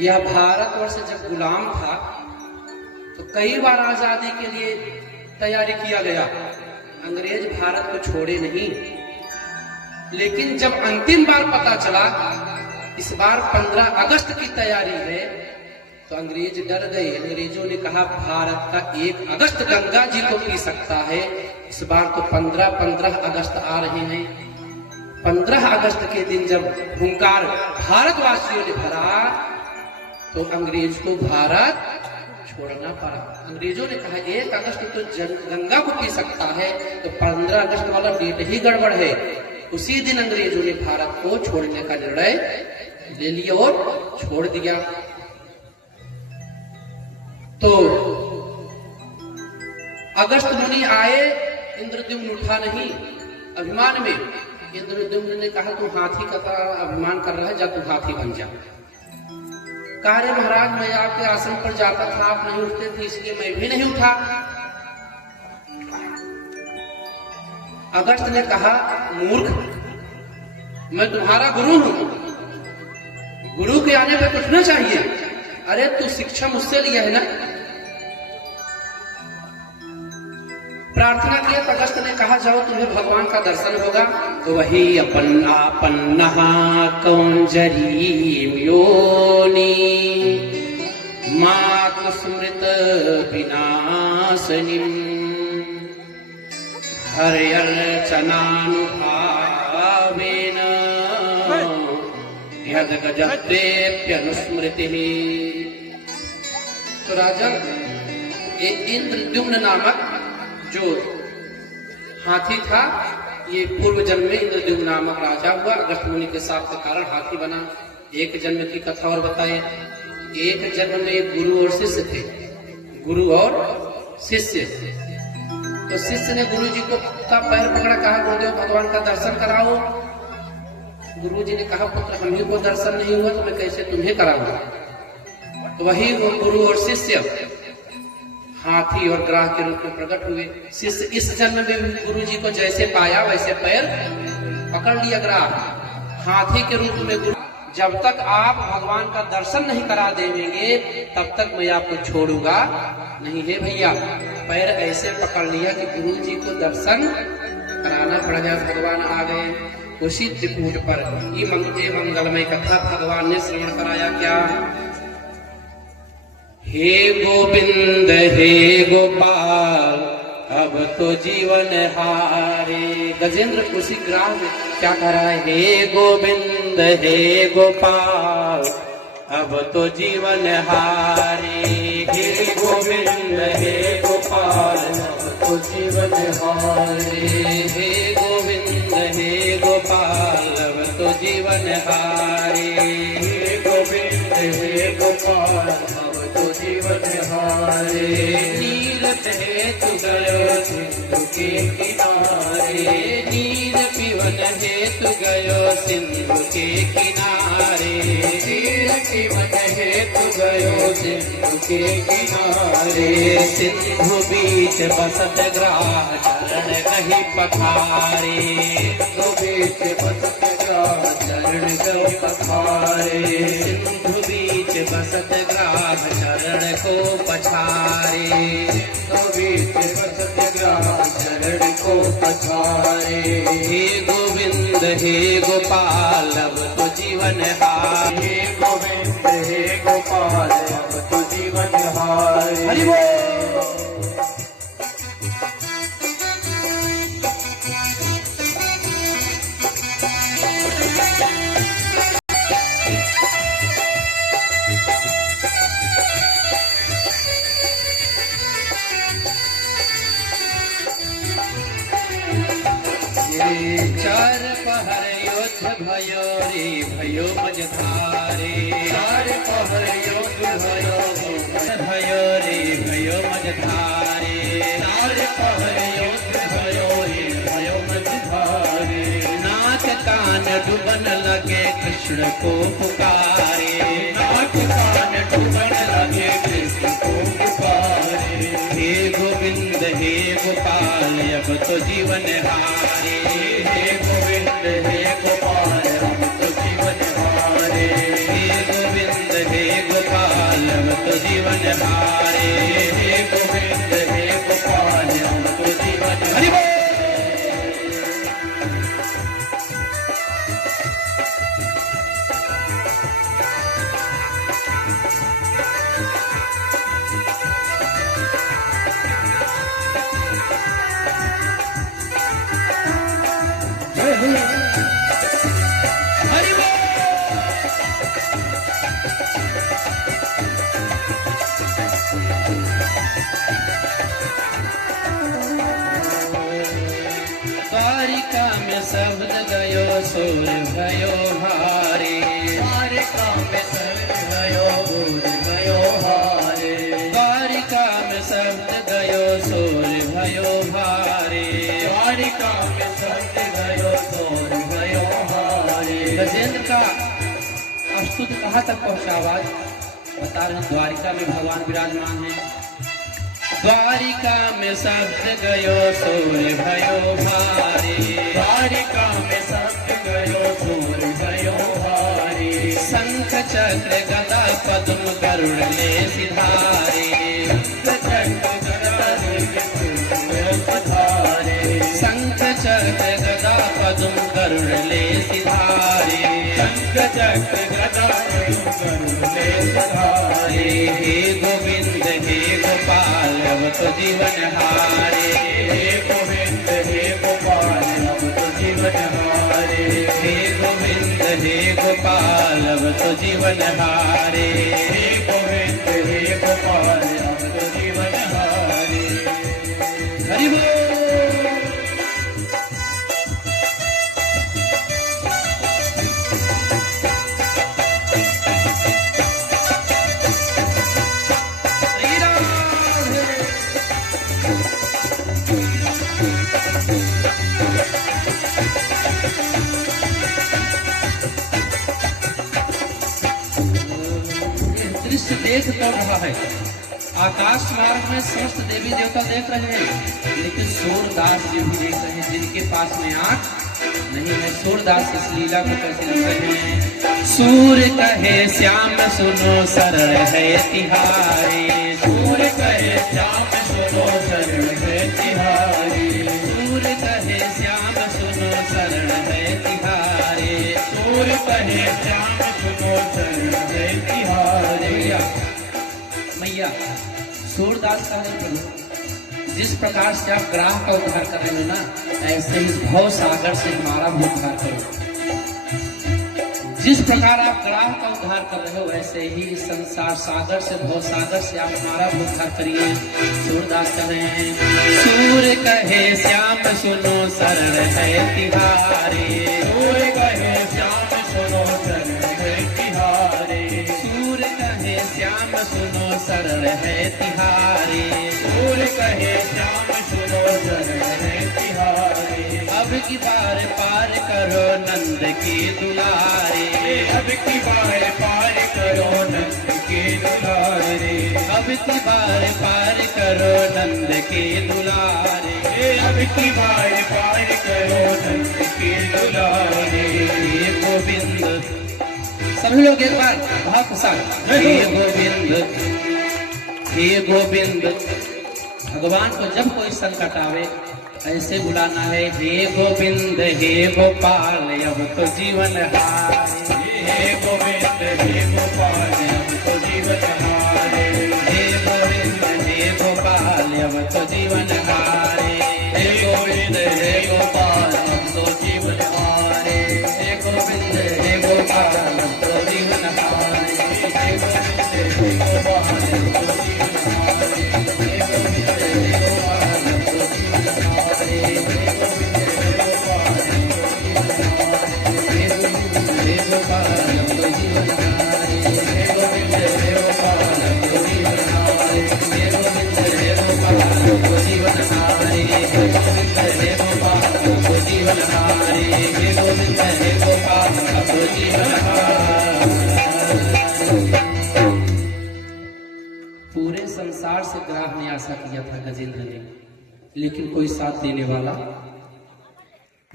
यह भारतवर्ष जब गुलाम था तो कई बार आजादी के लिए तैयारी किया गया, अंग्रेज भारत को छोड़े नहीं। लेकिन जब अंतिम बार पता चला इस बार 15 अगस्त की तैयारी है तो अंग्रेज डर गए। अंग्रेजों ने कहा, भारत का 1 अगस्त गंगा जी को पी सकता है। इस बार तो 15 अगस्त आ रहे हैं। 15 अगस्त के दिन जब हुंकार भारतवासियों ने भरा तो अंग्रेज को भारत छोड़ना पड़ा। अंग्रेजों ने कहा 1 अगस्त तो गंगा को पी सकता है, तो 15 अगस्त वाला डेट ही गड़बड़ है। उसी दिन अंग्रेजों ने भारत को छोड़ने का निर्णय ले लिया और छोड़ दिया। तो अगस्त मुनि आए, इंद्रद्युम्न उठा नहीं अभिमान में। इंद्रद्युम्न ने कहा, तू हाथी का तरह अभिमान कर रहा है, जा तू हाथी बन जा। कहा, रे महाराज, मैं आपके आसन पर जाता था, आप नहीं उठते थे, इसलिए मैं भी नहीं उठा। अगस्त ने कहा, मूर्ख, मैं तुम्हारा गुरु हूं, गुरु के आने पर उठना चाहिए। अरे तू शिक्षा मुझसे लिया है ना। प्रार्थना किया। अगस्त ने कहा, जाओ तुम्हें भगवान का दर्शन होगा। तो वही अपन्ना पन्ना कौंजरी योनि मातु स्मृत विनाशनिम हर्यर्चनानुभावेन यद गजत्वेप्यनुस्मृतिः। तो राजा इंद्रद्युम्न नामक जो हाथी था, ये पूर्व जन्म में इंद्रद्युम्न नामक राजा हुआ। अगस्त मुनि के साथ के कारण हाथी बना। एक जन्म की कथा और बताए। एक जन्म में एक गुरु और शिष्य थे, गुरु और शिष्य। तो शिष्य ने गुरु जी को का पैर पकड़ा, कहा, गुरुदेव भगवान का दर्शन कराओ। गुरु जी ने कहा, पुत्र, हम ही को दर्शन नहीं हुआ तो मैं कैसे तुम्हें कराऊंगा। तो वही वो गुरु और शिष्य हाथी और ग्राह के रूप में प्रकट हुए। शिष्य इस जन्म में गुरु जी को जैसे पाया वैसे पैर पकड़ लिया ग्राह, हाथी के रूप में। गुरु, जब तक आप भगवान का दर्शन नहीं करा देंगे तब तक मैं आपको छोड़ूंगा नहीं है भैया। पैर ऐसे पकड़ लिया कि गुरु जी को दर्शन कराना पड़ेगा। भगवान आ गए उसी त्रिकूट पर। ये मंगलमय कथा भगवान ने श्रवण कराया। क्या? हे गोविंद हे गोपाल अब तो जीवन हारे। गजेंद्र उसी ग्राम में क्या कह रहा है? हे गोविंद हे गोपाल अब तो जीवन हारे। हे गोविंद हे गोपाल अब तो जीवन हारे। हे गोविंद हे गोपाल अब तो जीवन हारे। हे गोविंद हे गोपाल तो जीवन हारे। नीर हेतु गयो सिंधु के किनारे। नीर पीवन हेतु गयो सिंधु के किनारे। नीर पीवन हेतु गयो सिंधु के किनारे। सिंधु बीच बसत ग्राह चरण कहीं पथारे। सिंधु बीच बसत ग्राह चरण कहीं पथारे। सिंधु बीच बसत ग्राह चरण को पछारे। तो बीच बसत ग्राह चरण को पछारे। हे गोविंद हे गोपाल अब तो जीवन हारे। हे गोविंद हे गोपाल अब तो जीवन हारे। हरि बोल। चार पहर युद्ध भयो रे भयो मझधारे। चार पहर युद्ध भयो रे भयो मझधारे। चार पहर युद्ध भयो रे भयो मझधारे। नाक कान डूबन लगे कृष्ण को पुकारे। नाक कान डूबन लगे कृष्ण को पुकारे। हे गोविंद हे गोपाल अब तो जीवन हारे। हे गोविंद हे गोपाल अब तो जीवन हारे। हे गोविंद हे गोपाल अब तो जीवन हारे। हे गोविंद हे गोपाल अब तो जीवन हारे। द्वारिका में शब्द गयो सुर भयो हारे। द्वारिका में शब्द गयो सुर भयो हारे। द्वारिका में शब्द गयो सुर द्वारिका में सत्य गयो सोर भयो हारे। गजेंद्र का अस्तुत कहाँ तक पहुंचा आवाज? बता रहे हैं द्वारिका में भगवान विराजमान है। द्वारिका में सत्य गयो सोर भयो भारे। द्वारिका में सत्य गयो सोर भयो हारे। शंख चक्र गदा पद्म गरुड़ ले सिधारे। शंख चक्र गदा पद्म गरुड़ ले सिधारे। चक्र गदा गरुड़ ले सिधारे। हे गोविंद हे गोपाल अब तो जीवन हारे। हे गोविंद हे गोपाल अब तो जीवन हारे। हे गोविंद हे गोपाल अब तो जीवन हारे। हे गोविंद हे गोपाल अब तो जीवन हारे। हरि बोल। दृश्य देख तो रहा है, आकाश मार्ग में समस्त देवी देवता देख रहे हैं, लेकिन सूरदास जी भी देख रहे हैं जिनके पास में आंख नहीं है। सूरदास इस लीला को कैसे लिख रहे हैं? सूर कहे श्याम सुनो सरल है तिहारी। सूर कहे श्याम सुनो सरल है तिहारी। सूर कहे श्याम सुनो सरल है तिहारी। सूर कहे श्याम सुनो सरल है तिहारी। मैया सूरदास का प्रभु, जिस प्रकार से आप ग्राह का उद्धार कर रहे हो ना, ऐसे इस भव सागर से हमारा भी उद्धार करो। जिस प्रकार आप ग्राह का उद्धार कर रहे हो, ऐसे ही इस संसार सागर से भव सागर से आप हमारा भी उद्धार करिए। सूरदास कर रहे हैं, सूर कहे श्याम सुनो सरल है तिहारी। सूर कहे श्याम सुनो सरल है तिहारी। सूर कहे श्याम सुनो सरल है तिहारी। सूर कहे श्याम सुनो सरल है तिहारी। अब की बार पार करो नंद की दुलारे। अब की बार पार करो नंद के दुलारे। अब की बार पार करो नंद के दुलारे। अब की बार पार करो नंद के दुलारे। हे गोविंद, सभी लोग एक बार बहुत साथ, हे गोविंद हे गोविंद। भगवान को जब कोई संकट आवे ऐसे बुलाना है, हे गोविंद हे गोपाल अब तो जीवन हारे। हे गोविंद हे गोपाल अब तो जीवन हारे। हे गोविंद हे गोपाल अब तो जीवन हारे। हे गोविंद हे गोपाल अब तो जीवन हारे। हे गोविंद हे गोपाल अब तो जीवन हारे। हे गोविंद हे गोपाल अब तो जीवन हारे। हे गोविंद हे गोपाल अब तो जीवन हारे। हे गोविंद हे गोपाल अब तो जीवन हारे। हे गोविंद हे गोपाल अब तो जीवन हारे। हे गोविंद हे गोपाल अब तो जीवन हारे। हे गोविंद हे गोपाल अब तो जीवन हारे। हे गोविंद हे गोपाल अब तो जीवन हारे। हे गोविंद हे गोपाल अब तो जीवन हारे। पूरे संसार से ग्राह ने आशा किया था गजेंद्र ने, लेकिन कोई साथ देने वाला।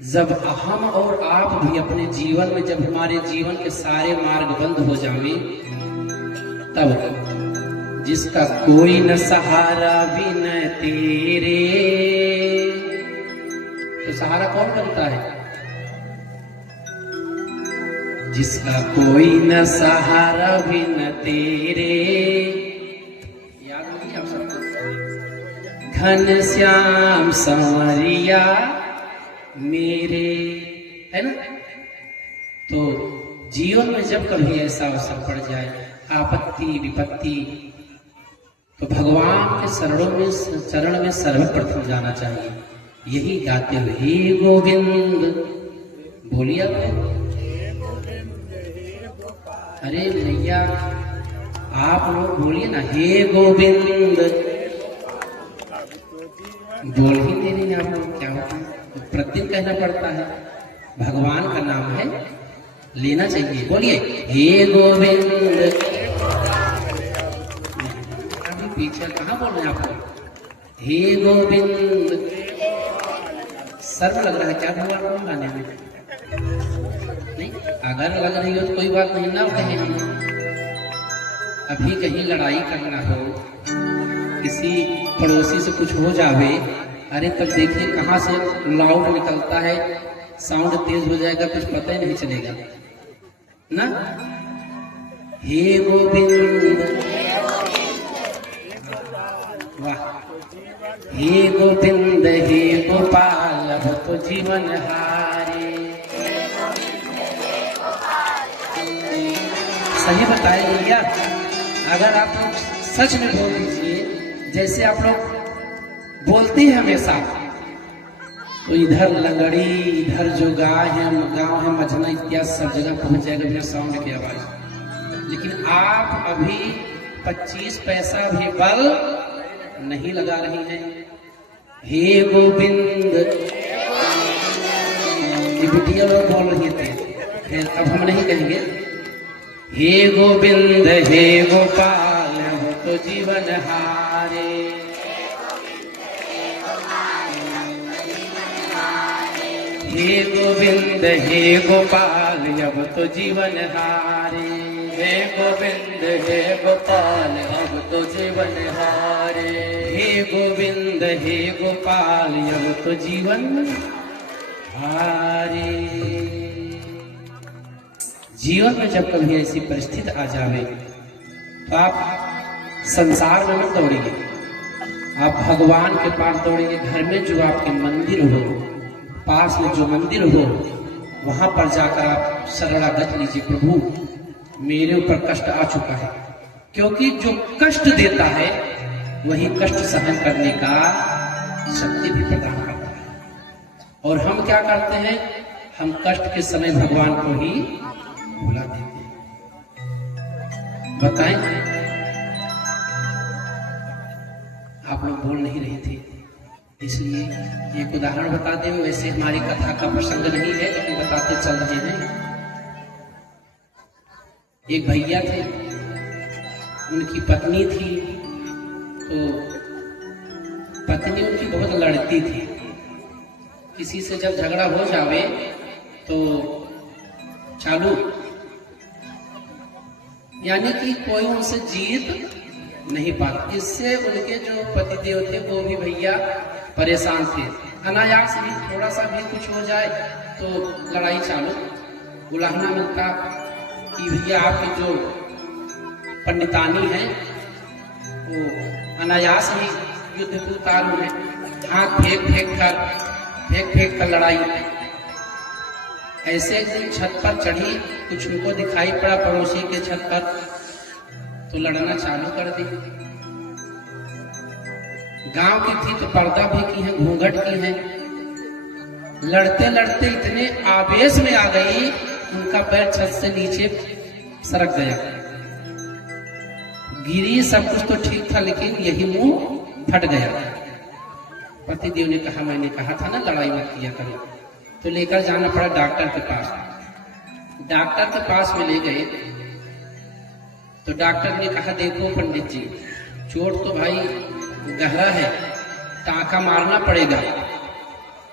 जब हम और आप भी अपने जीवन में, जब हमारे जीवन के सारे मार्ग बंद हो जावे, तब जिसका कोई न सहारा भी न तेरे, तो सहारा कौन बनता है? जिसका कोई न सहारा भी न तेरे। याद नहीं आप सबको? घन श्याम संवरिया मेरे, है ना? तो जीवन में जब कभी ऐसा अवसर पड़ जाए, आपत्ति विपत्ति, तो भगवान के चरण में सर्वप्रथम जाना चाहिए। यही गाते हुए हे गोविंद बोलिए। अरे भैया आप लोग बोलिए ना, हे गोविंद। बोल ही नहीं रहे आप लोग, क्या होता है? कहना पड़ता है? भगवान का नाम है, लेना चाहिए। बोलिए हे गोविंद। अभी पीछे कहाँ बोल रहे हैं आप लोग? हे गोविंद। शर्म लग रहा है क्या भगवान गाने में? नहीं, अगर लग रही हो तो कोई बात नहीं, ना कहें हम। अभी कहीं लड़ाई करना हो, किसी पड़ोसी से कुछ हो जावे, अरे तब देखिए कहाँ से लाउड निकलता है, साउंड तेज हो जाएगा, कुछ पता ही नहीं चलेगा ना। हे गोविंद, वाह। हे गोविंद हे गोपाल अब तो जीवन हारे। सही बताए भैया, अगर आप सच में बोल दीजिए जैसे आप लोग बोलते हैं हमेशा, तो इधर लंगड़ी, इधर जो गांव है मझना इत्यादि सब जगह पहुंच जाएगा बिना साउंड की आवाज। लेकिन आप अभी 25 पैसा भी बल नहीं लगा रही हैं। हे गोविंद, ये बिटिया लोग बोल रही थे, अब हम नहीं कहेंगे। हे गोविंद हे गोपाल हो तो जीवन हारे। हे गोविंद हे गोपाल अब तो जीवन हारे। हे गोविंद हे गोपाल अब तो जीवन हारे। हे गोविंद हे गोपाल अब तो जीवन हारे। जीवन में जब कभी ऐसी परिस्थिति आ जावे तो आप संसार में मत दौड़िए, आप भगवान के पास दौड़िए। घर में जो आपके मंदिर हो, पास में जो मंदिर हो, वहां पर जाकर आप शरणागत लीजिए, प्रभु मेरे ऊपर कष्ट आ चुका है। क्योंकि जो कष्ट देता है वही कष्ट सहन करने का शक्ति भी प्रदान करता है। और हम क्या करते हैं, हम कष्ट के समय भगवान को ही भुला देते हैं। बताएं, आप लोग बोल नहीं रहे थे, इसलिए एक उदाहरण बता दें। वैसे हमारी कथा का प्रसंग नहीं है, लेकिन बताते चल रहे हैं। एक भैया थे, उनकी पत्नी थी, तो पत्नी उनकी बहुत लड़ती थी। किसी से जब झगड़ा हो जावे तो चालू, यानी कि कोई उनसे जीत नहीं पाता। इससे उनके जो पतिदेव थे वो भी भैया परेशान थे। अनायास भी थोड़ा सा भी कुछ हो जाए तो लड़ाई चालू। उलाहना मिलता कि भैया आपकी जो पंडितानी है वो अनायास ही युद्ध को उतारू है, हाथ फेंक कर लड़ाई। ऐसे एक दिन छत पर चढ़ी, कुछ उनको दिखाई पड़ा पड़ोसी के छत पर, तो लड़ना चालू कर दी। गांव की थी तो पर्दा भी की है, घूंघट की है। लड़ते लड़ते इतने आवेश में आ गई, उनका पैर छत से नीचे सरक गया, गिरी। सब कुछ तो ठीक था, लेकिन यही मुंह फट गया। पतिदेव ने कहा, मैंने कहा था ना लड़ाई मत किया करो। तो लेकर जाना पड़ा डॉक्टर के पास। डॉक्टर के पास में ले गए तो डॉक्टर ने कहा, देखो पंडित जी, चोट तो भाई गहरा है, टाँका मारना पड़ेगा,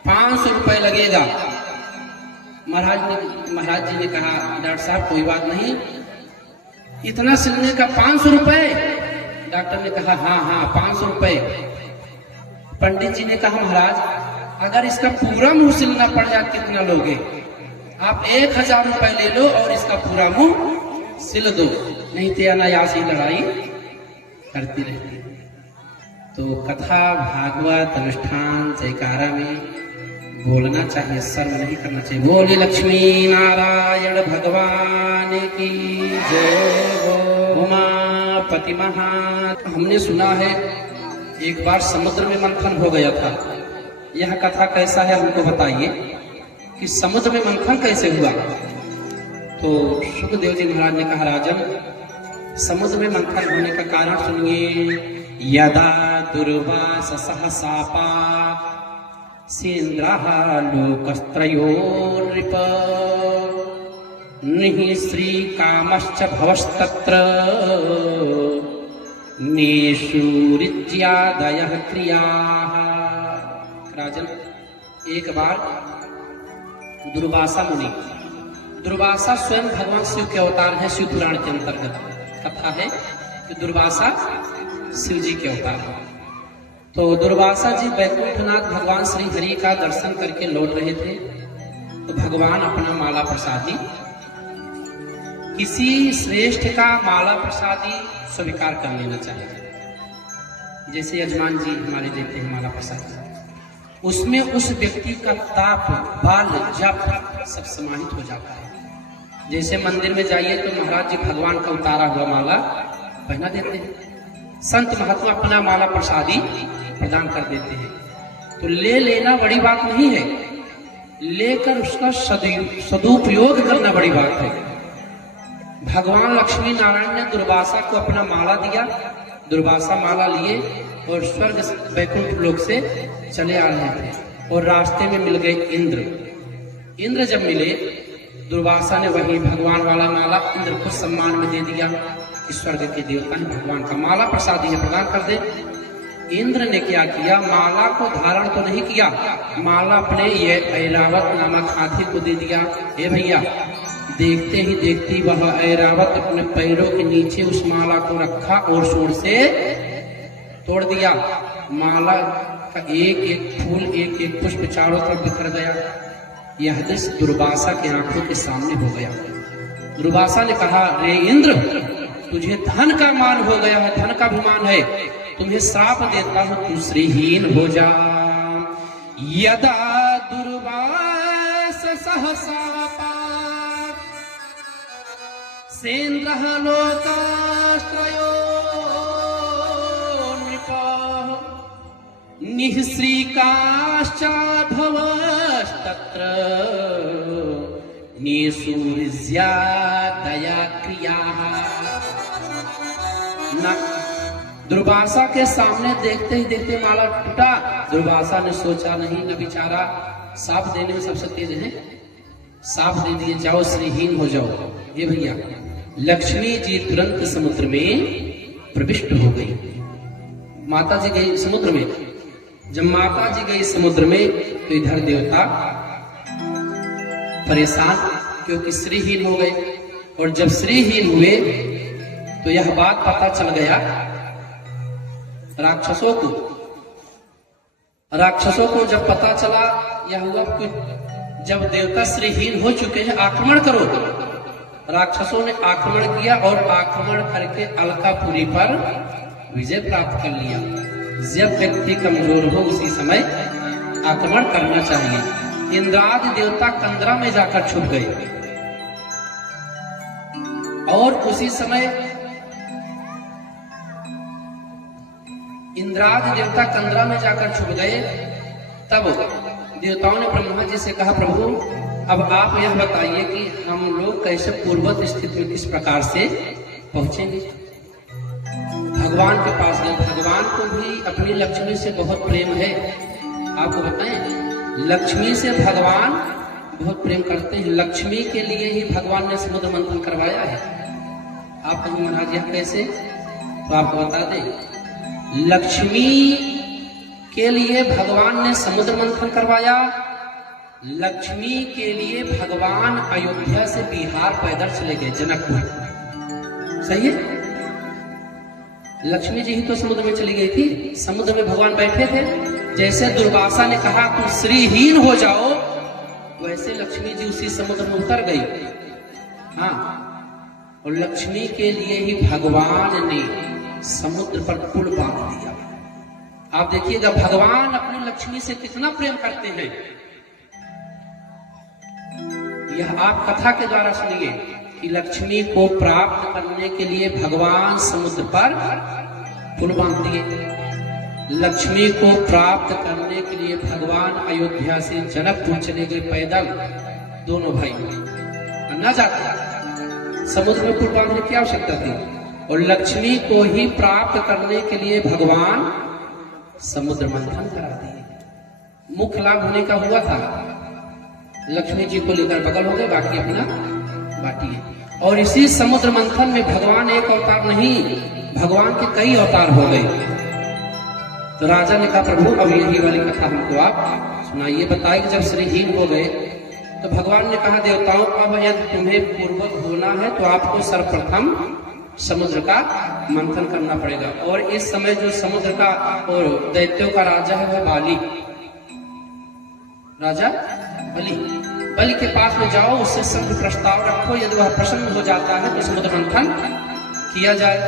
500 रुपए लगेगा। महाराज जी ने कहा, डॉक्टर साहब कोई बात नहीं, इतना सिलने का 500 रुपए? डॉक्टर ने कहा, हाँ 500 रुपए। पंडित जी ने कहा, महाराज अगर इसका पूरा मुंह सिलना पड़ जाए कितना लोगे? आप 1000 रुपए ले लो और इसका पूरा मुंह सिल दो, नहीं तो अनायास ही लड़ाई करती रहती। तो कथा, भागवत, अनुष्ठान, जयकारा में बोलना चाहिए, शर्म नहीं करना चाहिए। बोली लक्ष्मी नारायण भगवान की जय। उमापति महा। हमने सुना है एक बार समुद्र में मंथन हो गया था। यह कथा कैसा है हमको बताइए कि समुद्र में मंथन कैसे हुआ? तो सुखदेव जी महाराज ने कहा, राजन समुद्र में मंथन होने का कारण सुनिए। यदा दुर्वास सहसापा सेन्द्रः लोकस्त्रयो नृप निहि श्रीकामश्च भवस्तत्र नेषूरित्यादयः क्रियाः। राजन, एक बार दुर्वासा मुनि, दुर्वासा स्वयं भगवान शिव के अवतार है। शिव पुराण के अंतर्गत कथा है कि दुर्वासा शिव जी के अवतार है। तो दुर्वासा जी वैकुंठनाथ भगवान श्री हरि का दर्शन करके लौट रहे थे, तो भगवान अपना माला प्रसादी किसी श्रेष्ठ का माला प्रसादी स्वीकार कर लेना चाहिए। जैसे यजमान जी हमारे देते हैं माला प्रसादी, उसमें उस व्यक्ति का ताप, बाल, जप सब समाहित हो जाता है। जैसे मंदिर में जाइए तो महाराज जी भगवान का उतारा हुआ माला पहना देते हैं, संत महात्मा अपना माला प्रसादी प्रदान कर देते हैं। तो ले लेना बड़ी बात नहीं है, लेकर उसका सदुपयोग करना बड़ी बात है। भगवान लक्ष्मी नारायण ने दुर्वासा को अपना माला दिया, दुर्वासा माला लिए और स्वर्ग वैकुंठ लोक से चले आ रहे थे और रास्ते में मिल गए इंद्र। इंद्र जब मिले, दुर्वासा ने वही भगवान वाला माला इंद्र को सम्मान में दे दिया कि स्वर्ग के देवता है, भगवान का माला प्रसादी है, प्रदान कर दे। इंद्र ने क्या किया, माला को धारण तो नहीं किया, माला अपने ये ऐरावत नामक हाथी को दे दिया। हे भैया, देखते ही देखते वह ऐरावत अपने पैरों के नीचे उस माला को रखा और शोर से तोड़ दिया। माला का एक एक फूल, एक एक पुष्प चारों तरफ बिखर गया। यह दृश्य दुर्वासा के आंखों के सामने हो गया। दुर्वासा ने कहा, रे इंद्र, तुझे धन का मान हो गया है, धन का अभिमान है, तुम्हें श्राप देता हूं, तू श्रीहीन हो जा। यदा दुर्वास सहसा सेन्द्रः लोकाश्रयो नृपः निःश्रीकाश्चाभवस्तत्र निसूर्यादया क्रियाः। दुर्वासा के सामने देखते ही देखते माला टूटा। दुर्वासा ने सोचा नहीं, न बिचारा, साफ देने में सबसे तेज है, साफ दे दिए, जाओ श्रीहीन हो जाओ। ये भैया, लक्ष्मी जी तुरंत समुद्र में प्रविष्ट हो गई। माता जी गई समुद्र में। जब माता जी गई समुद्र में तो इधर देवता परेशान, क्योंकि श्रीहीन हो गए। और जब श्रीहीन हुए तो यह बात पता चल गया राक्षसों को। राक्षसों को जब पता चला, यह हुआ कि जब देवता श्रीहीन हो चुके हैं, आक्रमण करो। राक्षसों ने आक्रमण किया और आक्रमण करके अलकापुरी पर विजय प्राप्त कर लिया। जब व्यक्ति कमजोर हो उसी समय आक्रमण करना चाहिए। इंद्रादि देवता कंदरा में जाकर छुप गए और उसी समय इंद्रादि देवता कंदरा में जाकर छुप गए। तब देवताओं ने ब्रह्मा जी से कहा, प्रभु अब आप यह बताइए कि हम लोग कैसे पूर्वत स्थिति में किस प्रकार से पहुंचेंगे। भगवान के पास गए। भगवान को भी अपनी लक्ष्मी से बहुत प्रेम है। आपको बताएं, लक्ष्मी से भगवान बहुत प्रेम करते हैं। लक्ष्मी के लिए ही भगवान ने समुद्र मंथन करवाया है। आप कहेंगे महाराज यह कैसे, तो आपको बता दें, लक्ष्मी के लिए भगवान ने समुद्र मंथन करवाया। लक्ष्मी के लिए भगवान अयोध्या से बिहार पैदल चले गए, जनकपुर। सही है, लक्ष्मी जी ही तो समुद्र में चली गई थी। समुद्र में भगवान बैठे थे। जैसे दुर्वासा ने कहा तुम श्रीहीन हो जाओ, वैसे लक्ष्मी जी उसी समुद्र में उतर गई। हाँ, और लक्ष्मी के लिए ही भगवान ने समुद्र पर पुल बांध दिया। आप देखिएगा भगवान अपनी लक्ष्मी से कितना प्रेम करते हैं। यह आप कथा के द्वारा सुनिए कि लक्ष्मी को प्राप्त करने के लिए भगवान समुद्र पर पुल बांध दिए। लक्ष्मी को प्राप्त करने के लिए भगवान अयोध्या से जनकपुर चले गए पैदल, दोनों भाई। न जाते समुद्र में पुल बांधने की आवश्यकता थी। और लक्ष्मी को ही प्राप्त करने के लिए भगवान समुद्र मंथन करा दिए। मुख्य लाभ होने का हुआ था, लक्ष्मी जी को लेकर बगल हो गए, बाकी अपना बाटी है। और इसी समुद्र मंथन में भगवान एक अवतार नहीं, भगवान के कई अवतार हो गए। तो राजा ने कहा प्रभु अब यही वाली कथा हमको आप सुनाइए। बताए कि जब श्रीहीन हो गए तो भगवान ने कहा देवताओं अब यदि तुम्हें पूर्वक होना है तो आपको सर्वप्रथम समुद्र का मंथन करना पड़ेगा। और इस समय जो समुद्र का और दैत्यों का राजा है वह बाली, राजा बलि के पास में जाओ, उससे संग प्रस्ताव रखो, यदि वह प्रसन्न हो जाता है तो समुद्र मंथन किया जाए।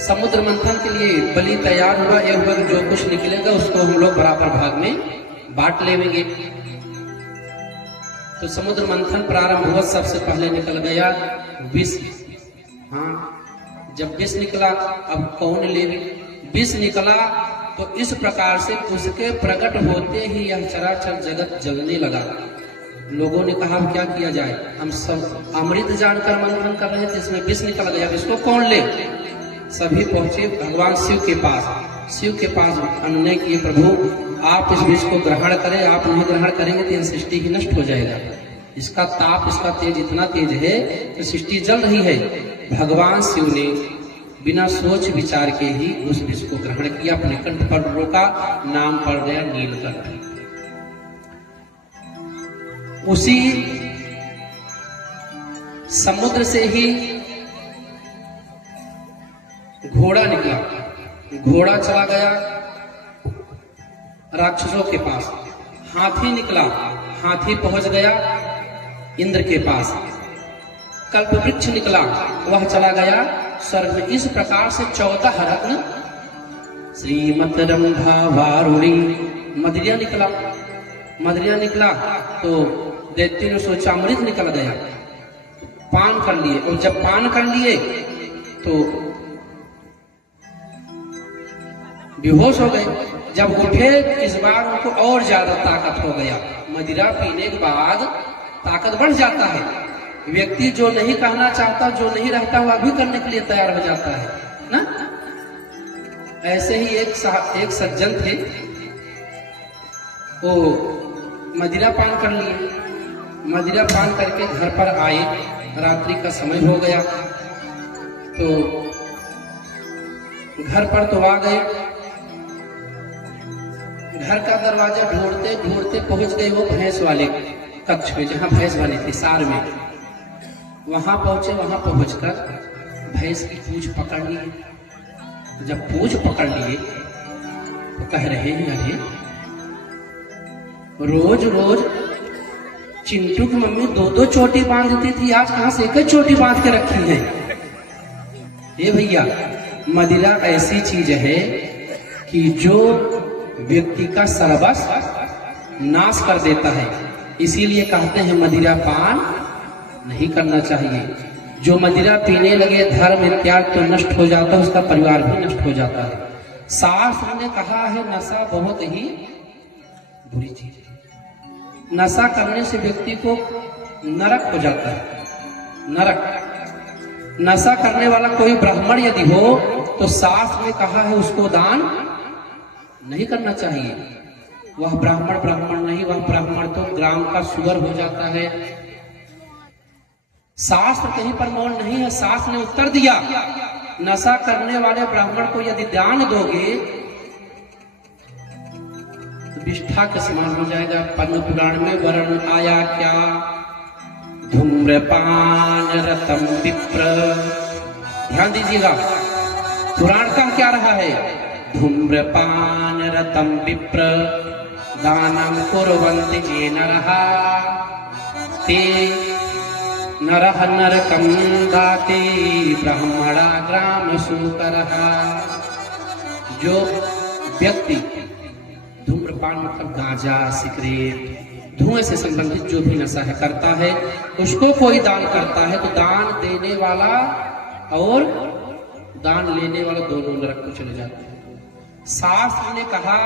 समुद्र मंथन के लिए बलि तैयार हुआ, यह हुआ कि जो कुछ निकलेगा उसको हम लोग बराबर भाग में बांट लेंगे। तो समुद्र मंथन प्रारंभ हुआ, सबसे पहले निकल गया विष। हाँ, जब विष निकला अब कौन लेवे, विष निकला तो इस प्रकार से उसके प्रकट होते ही यह चराचर जगत जलने लगा। लोगों ने कहा क्या किया जाए, हम सब अमृत जानकर मंथन कर रहे थे, इसमें विष निकल गया, इसको कौन ले। सभी पहुंचे भगवान शिव के पास। शिव के पास अनुनय किए प्रभु आप इस विष को ग्रहण करें, आप नहीं ग्रहण करेंगे तो यह सृष्टि ही नष्ट हो जाएगा। इसका ताप, इसका तेज इतना तेज है कि सृष्टि जल रही है। भगवान शिव ने बिना सोच विचार के ही उस विष को ग्रहण किया, अपने कंठ पर रोका, नाम पड़ गया नीलकंठ। उसी समुद्र से ही घोड़ा निकला, घोड़ा चला गया राक्षसों के पास। हाथी निकला, हाथी पहुंच गया इंद्र के पास। कल्प वृक्ष निकला, वह चला गया स्वर्ग में। इस प्रकार से 14 रत्न श्रीमत रंभा वारुणी। मदरिया निकला, मदरिया निकला तो दैत्य ने सोचा अमृत निकल गया, पान कर लिए। और जब पान कर लिए तो बेहोश हो गए। जब उठे इस बार उनको और ज्यादा ताकत हो गया। मदिरा पीने के बाद ताकत बढ़ जाता है। व्यक्ति जो नहीं कहना चाहता, जो नहीं रहता, वह भी करने के लिए तैयार हो जाता है ना। ऐसे ही एक सज्जन थे, वो मदिरा पान कर लिए। मदिरा पान करके घर पर आए, रात्रि का समय हो गया तो घर पर तो आ गए। घर का दरवाजा ढूंढते ढूंढते पहुंच गए वो भैंस वाले कक्ष में, जहां भैंस वाली थी सार में। वहां पहुंचे, वहां पहुंचकर भैंस की पूंछ पकड़ लिए। जब पूंछ पकड़ लिए तो कह रहे हैं अरे रोज रोज चिंटू की मम्मी 2-2 चोटी बांधती थी, आज कहां से एक चोटी बांध के रखी है। ये भैया मदिरा ऐसी चीज है कि जो व्यक्ति का सर्वस्व नाश कर देता है। इसीलिए कहते हैं मदिरा पान नहीं करना चाहिए। जो मदिरा पीने लगे धर्म इत्यादि तो नष्ट हो जाता है, उसका परिवार भी नष्ट हो जाता है। शास्त्र ने कहा है नशा बहुत ही बुरी चीज है। नशा करने से व्यक्ति को नरक हो जाता है, नरक। नशा करने वाला कोई ब्राह्मण यदि हो तो शास्त्र ने कहा है उसको दान नहीं करना चाहिए। वह ब्राह्मण नहीं, वह ब्राह्मण तो ग्राम का सुअर हो जाता है। शास्त्र कहीं पर मौन नहीं है। शास्त्र ने उत्तर दिया, नशा करने वाले ब्राह्मण को यदि दान दोगे तो विष्ठा के समान हो जाएगा। पद्म पुराण में वर्ण आया क्या, धूम्रपान रतम विप्र। ध्यान दीजिएगा, पुराण का क्या रहा है, धूम्रपान रतम विप्र दानम कुर्वन्ति ये नरः ते नरः नरकं दाते ब्राह्मणा ग्राम सूकरः। जो व्यक्ति धूम्रपान मतलब गांजा, सिगरेट, धुएं से संबंधित जो भी नशा है करता है, उसको कोई दान करता है तो दान देने वाला और दान लेने वाला दोनों नरक को चले जाते हैं। शास्त्र ने कहा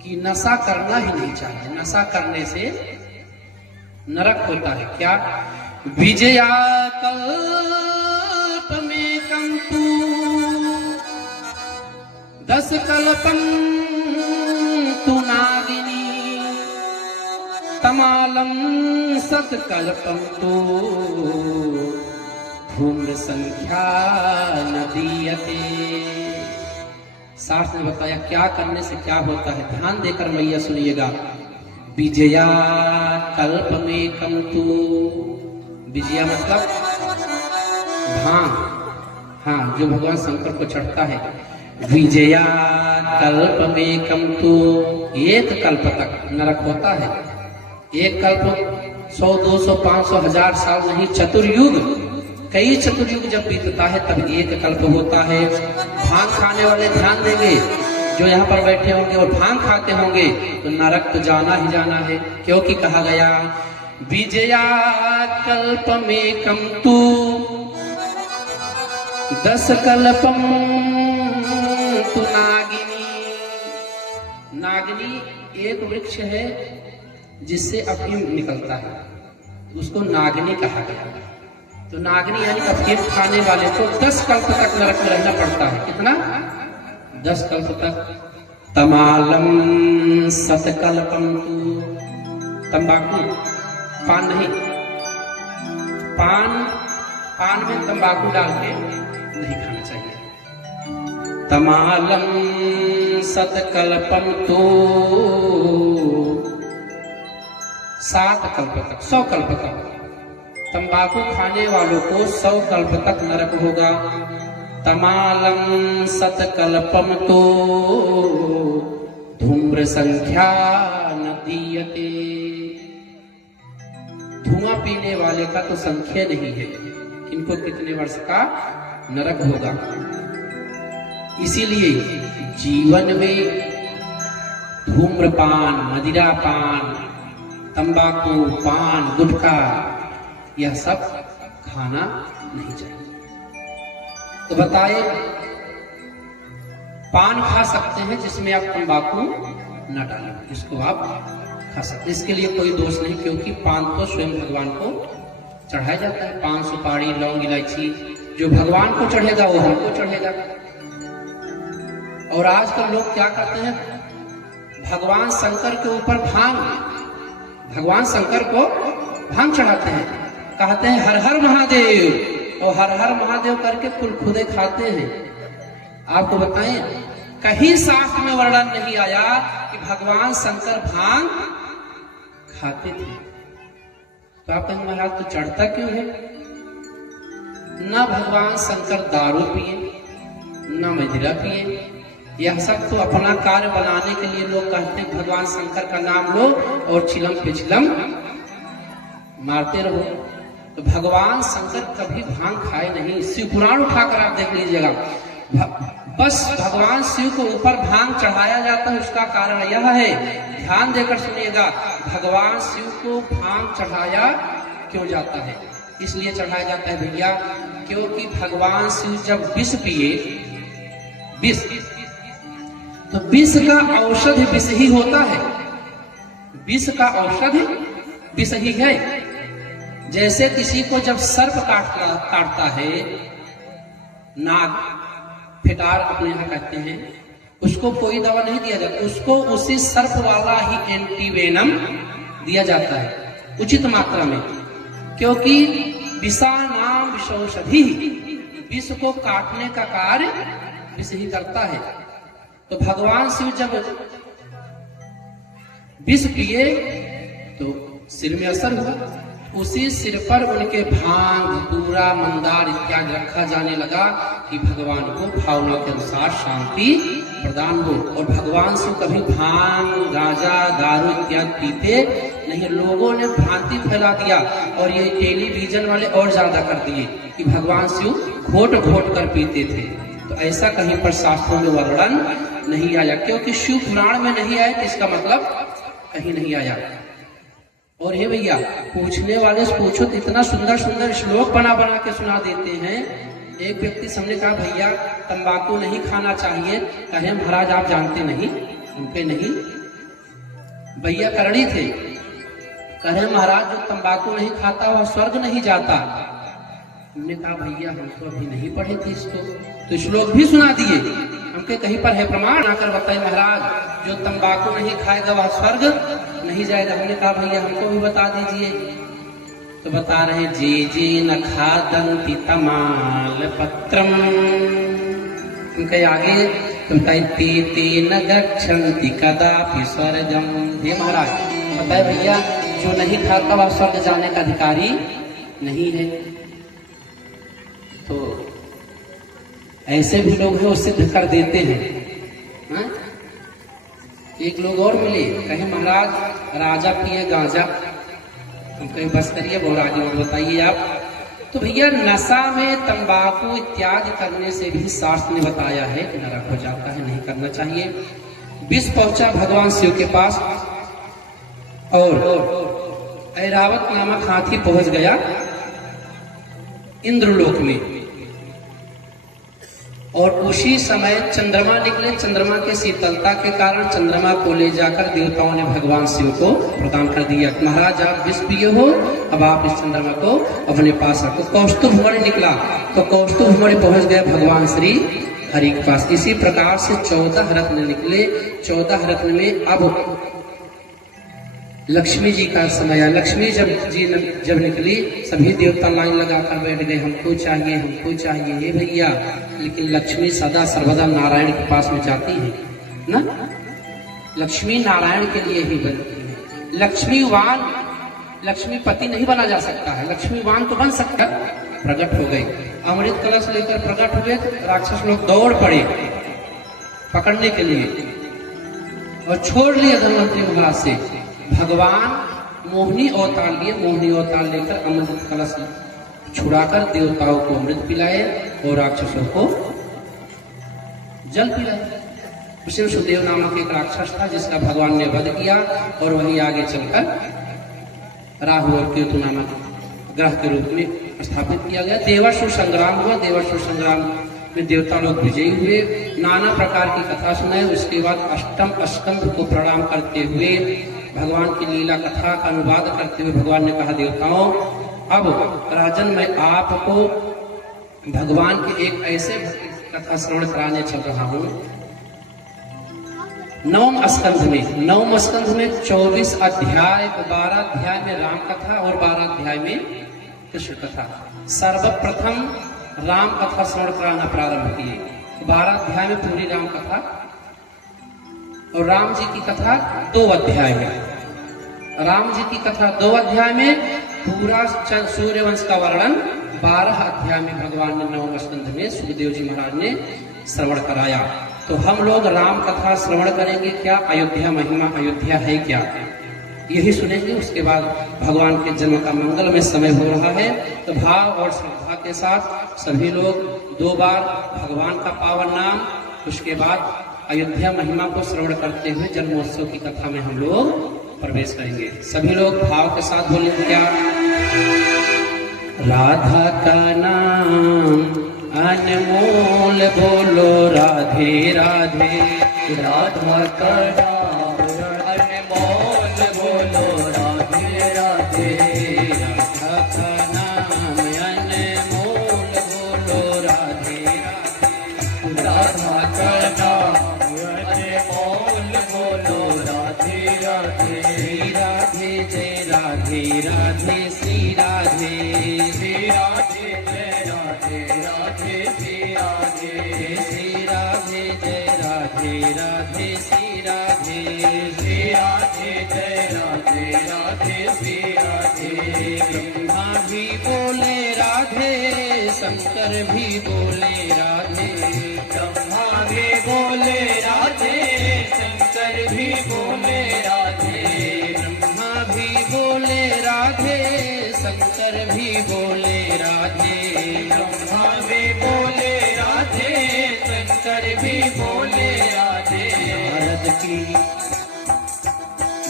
कि नशा करना ही नहीं चाहिए, नशा करने से नरक होता है। क्या, विजया कल्प में कंतु 10 कल्पम तमालम सत्कल्पम तो धूम्र संख्या न दीयते। शास्त्र ने बताया क्या करने से क्या होता है, ध्यान देकर मैया सुनिएगा। विजया कल्पमेकम तु, विजया मतलब भांग, हाँ जो भगवान शंकर को चढ़ता है। विजया कल्पमेकम तु, एक कल्प तक नरक होता है। एक कल्प 100, 200, 500, 1000 साल नहीं, चतुर्युग, कई चतुर्युग जब बीतता है तब एक कल्प होता है। भांग खाने वाले ध्यान देंगे, जो यहाँ पर बैठे होंगे और भांग खाते होंगे तो नरक तो जाना ही जाना है, क्योंकि कहा गया विजया कल्पमेकम तु 10 कल्पम तु नागिनी। नागिनी एक वृक्ष है जिससे अफीम निकलता है, उसको नागिनी कहा गया। तो नागिनी यानी अफीम खाने वाले को 10 कल्प तक नरक में रहना पड़ता है। कितना? 10 कल्प तक। तमालम सतकल्पम तु, तंबाकू, पान नहीं, पान में तंबाकू डाल के नहीं खाना चाहिए। तमालम सतकल्पम तु 7 कल्प तक, 100 कल्प तक। तंबाकू खाने वालों को 100 कल्प तक नरक होगा। तमालम सतकल्पम तो धूम्र संख्या न दीयते। धुआं पीने वाले का तो संख्या नहीं है, इनको कितने वर्ष का नरक होगा। इसीलिए जीवन में धूम्रपान, मदिरापान, तंबाकू, पान, गुटखा यह सब खाना नहीं चाहिए। तो बताए पान खा सकते हैं जिसमें आप तंबाकू न डालें, इसको आप खा सकते हैं, इसके लिए कोई दोष नहीं, क्योंकि पान तो स्वयं भगवान को चढ़ाया जाता है। पान, सुपारी, लौंग, इलायची जो भगवान को चढ़ेगा वो हमको चढ़ेगा। और आजकल लोग क्या करते हैं, भगवान शंकर के ऊपर भगवान शंकर को भांग चढ़ाते हैं, कहते हैं हर हर महादेव, और हर हर महादेव करके कुल खुदे खाते हैं। आपको बताएं, कहीं शास्त्र में वर्णन नहीं आया कि भगवान शंकर भांग खाते थे। तो आप कहेंगे महाराज तो चढ़ता क्यों है? न भगवान शंकर दारू पिए, न मदिरा पिए, यह सब तो अपना कार्य बनाने के लिए लोग कहते हैं भगवान शंकर का नाम लो और चिलम पे चिलम मारते रहो। तो भगवान शंकर कभी भांग खाए नहीं। शिव पुराण उठाकर आप देख लीजिएगा, बस भगवान शिव को ऊपर भांग चढ़ाया जाता है। उसका कारण यह है, ध्यान देकर सुनिएगा, भगवान शिव को भांग चढ़ाया क्यों जाता है? इसलिए चढ़ाया जाता है भैया, क्योंकि भगवान शिव जब विष पिए, विष तो विष का औषधि विष ही होता है, विष का औषधि विष ही है। जैसे किसी को जब सर्प काटता है, नाग, फिटार अपने यहाँ कहते हैं, उसको कोई दवा नहीं दिया जाता, उसको उसी सर्प वाला ही एंटीवेनम दिया जाता है उचित मात्रा में, क्योंकि विषानाम विषौषधि, विष को काटने का कार्य विष ही करता है। तो भगवान शिव जब विष पिए तो सिर में असर हुआ, उसी सिर पर उनके भांग, धतूरा, मंदार इत्यादि रखा जाने लगा कि भगवान को भावना के अनुसार शांति प्रदान हो। और भगवान शिव कभी भांग, गांजा, दारू इत्यादि पीते नहीं। लोगों ने भ्रांति फैला दिया और ये टेलीविजन वाले और ज्यादा कर दिए कि भगवान शिव घोट घोट कर पीते थे। तो ऐसा कहीं पर शास्त्रों में वर्णन नहीं आया, क्योंकि शिव पुराण में नहीं आया, इसका मतलब कहीं नहीं आया। और हे भैया, पूछने वाले से पूछो तो इतना सुंदर सुंदर श्लोक बना बना के सुना देते हैं। एक व्यक्ति सामने कहा भैया तंबाकू नहीं खाना चाहिए, कहे महाराज आप जानते नहीं, उनके नहीं, भैया करणी थे, कहे महाराज जो तंबाकू नहीं खाता वह स्वर्ग नहीं जाता। हमने कहा भैया हम तो अभी नहीं पढ़े थे इसको, तो श्लोक भी सुना दिए। हमके कहीं पर है प्रमाण, आकर बताए महाराज जो तंबाकू नहीं खाएगा वह स्वर्ग नहीं जाएगा। हमने कहा भैया हमको भी बता दीजिए। तो बता रहे जे जे न खादंति तमाल पत्रम, उनके आगे बताए ते ते न गच्छन्ति कदापि स्वर्गम। हे महाराज बताए भैया जो नहीं खाता वह स्वर्ग जाने का अधिकारी नहीं है। तो ऐसे भी लोग हैं वो सिद्ध कर देते हैं। हाँ? एक लोग और मिले, कहे महाराज राजा पिए गांजा। हम कहे बस करिए, बहुत आगे और बताइए आप। तो भैया नशा में तंबाकू इत्यादि करने से भी शास्त्र ने बताया है कि नरक हो जाता है, नहीं करना चाहिए। विष पहुंचा भगवान शिव के पास और ऐरावत नामक हाथी पहुंच गया इंद्रलोक में, और उसी समय चंद्रमा निकले। चंद्रमा के शीतलता के कारण चंद्रमा को ले जाकर देवताओं ने भगवान शिव को प्रदान कर दिया। महाराज आप विष पिए हो, अब आप इस चंद्रमा को अपने पास रखो। कौस्तुभ मणि निकला तो कौस्तुभ मणि पहुंच गए भगवान श्री हरि के पास। इसी प्रकार से 14 रत्न निकले। 14 रत्न में अब लक्ष्मी जी का समय आया। लक्ष्मी जब निकली सभी देवता लाइन लगाकर बैठ गए, हमको चाहिए हमको चाहिए। हे भैया लेकिन लक्ष्मी सदा सर्वदा नारायण के पास में जाती है ना, लक्ष्मी नारायण के लिए ही बनती है। लक्ष्मीवान लक्ष्मीपति नहीं बना जा सकता है, लक्ष्मीवान तो बन सकता है। प्रकट हो गए, अमृत कलश लेकर प्रकट हुए तो राक्षस लोग दौड़ पड़े पकड़ने के लिए और छोड़ लिए धनवंतरी महाराज से। भगवान मोहिनी अवतार लिए, मोहिनी अवतार लेकर अमृत कलश छुड़ाकर देवताओं को अमृत पिलाए और राक्षसों को जल पिलाए। उसे सुदेव नामक एक राक्षस था जिसका भगवान ने वध किया और वही आगे चलकर राहु और केतु नामक ग्रह के रूप में स्थापित किया गया। देवासुर संग्राम हुआ। देवासुर संग्राम में देवता लोग विजयी हुए। नाना प्रकार की कथा सुनाए। उसके बाद अष्टम स्कंद को प्रणाम करते हुए भगवान की लीला कथा का अनुवाद करते हुए भगवान ने कहा देवताओं अब राजन मैं आपको भगवान के एक ऐसे कथा श्रवण कराने चल रहा हूँ। नवम स्कंध में 24 अध्याय, 12 अध्याय में राम कथा और 12 अध्याय में कृष्ण कथा। सर्वप्रथम राम कथा श्रवण कराना प्रारंभ किए। 12 अध्याय में पूरी राम कथा और राम जी की कथा 2 अध्याय में। राम जी की कथा 2 अध्याय में, पूरा सूर्यवंश का वर्णन 12 अध्याय में भगवान ने नवम स्कंध में सुखदेव जी महाराज ने श्रवण कराया। तो हम लोग राम कथा श्रवण करेंगे। क्या अयोध्या महिमा, अयोध्या है क्या, यही सुनेंगे। उसके बाद भगवान के जन्म का मंगलमय समय हो रहा है। तो भाव और श्रद्धा के साथ सभी लोग 2 बार भगवान का पावन नाम, उसके बाद अयोध्या महिमा को श्रवण करते हुए जन्मोत्सव की कथा में हम लोग प्रवेश करेंगे। सभी लोग भाव के साथ बोलेंगे क्या? राधा का नाम अनमोल बोलो राधे राधे। राधा का नाम अनमोल बोलो राधे राधे। राधा का नाम अनमोल बोलो राधे राधे। राधा का नाम अनमोल बोलो राधे राधे। श्री राधे जय राधे राधे श्री राधे। श्री राधे जय राधे राधे श्री राधे। श्री राधे जय राधे राधे श्री राधे। श्री राधे जय राधे राधे श्री राधे। ब्रह्मा भी बोले राधे, शंकर भी बोले राधे। ब्रह्मा भी बोले राधे, शंकर भी बोले राधे। ब्रह्मा भी बोले राधे, शंकर भी बोले राधे। ब्रह्मा भी बोले राधे, शंकर भी बोले राधे।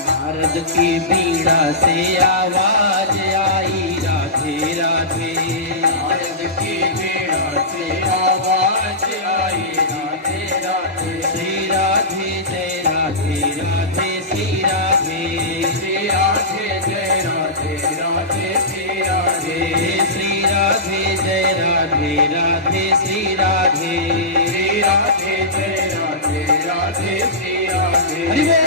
नारद की बीड़ा से आवाज आई राधे राधे। नारद की बीड़ा से आवाज आई राधे राधे। श्री राधे जय राधे राधे श्री राधे। श्री राधे जय राधे राधे श्री राधे। श्री राधे जय राधे राधे श्री राधे। श्री राधे जय राधे राधे श्री राधे।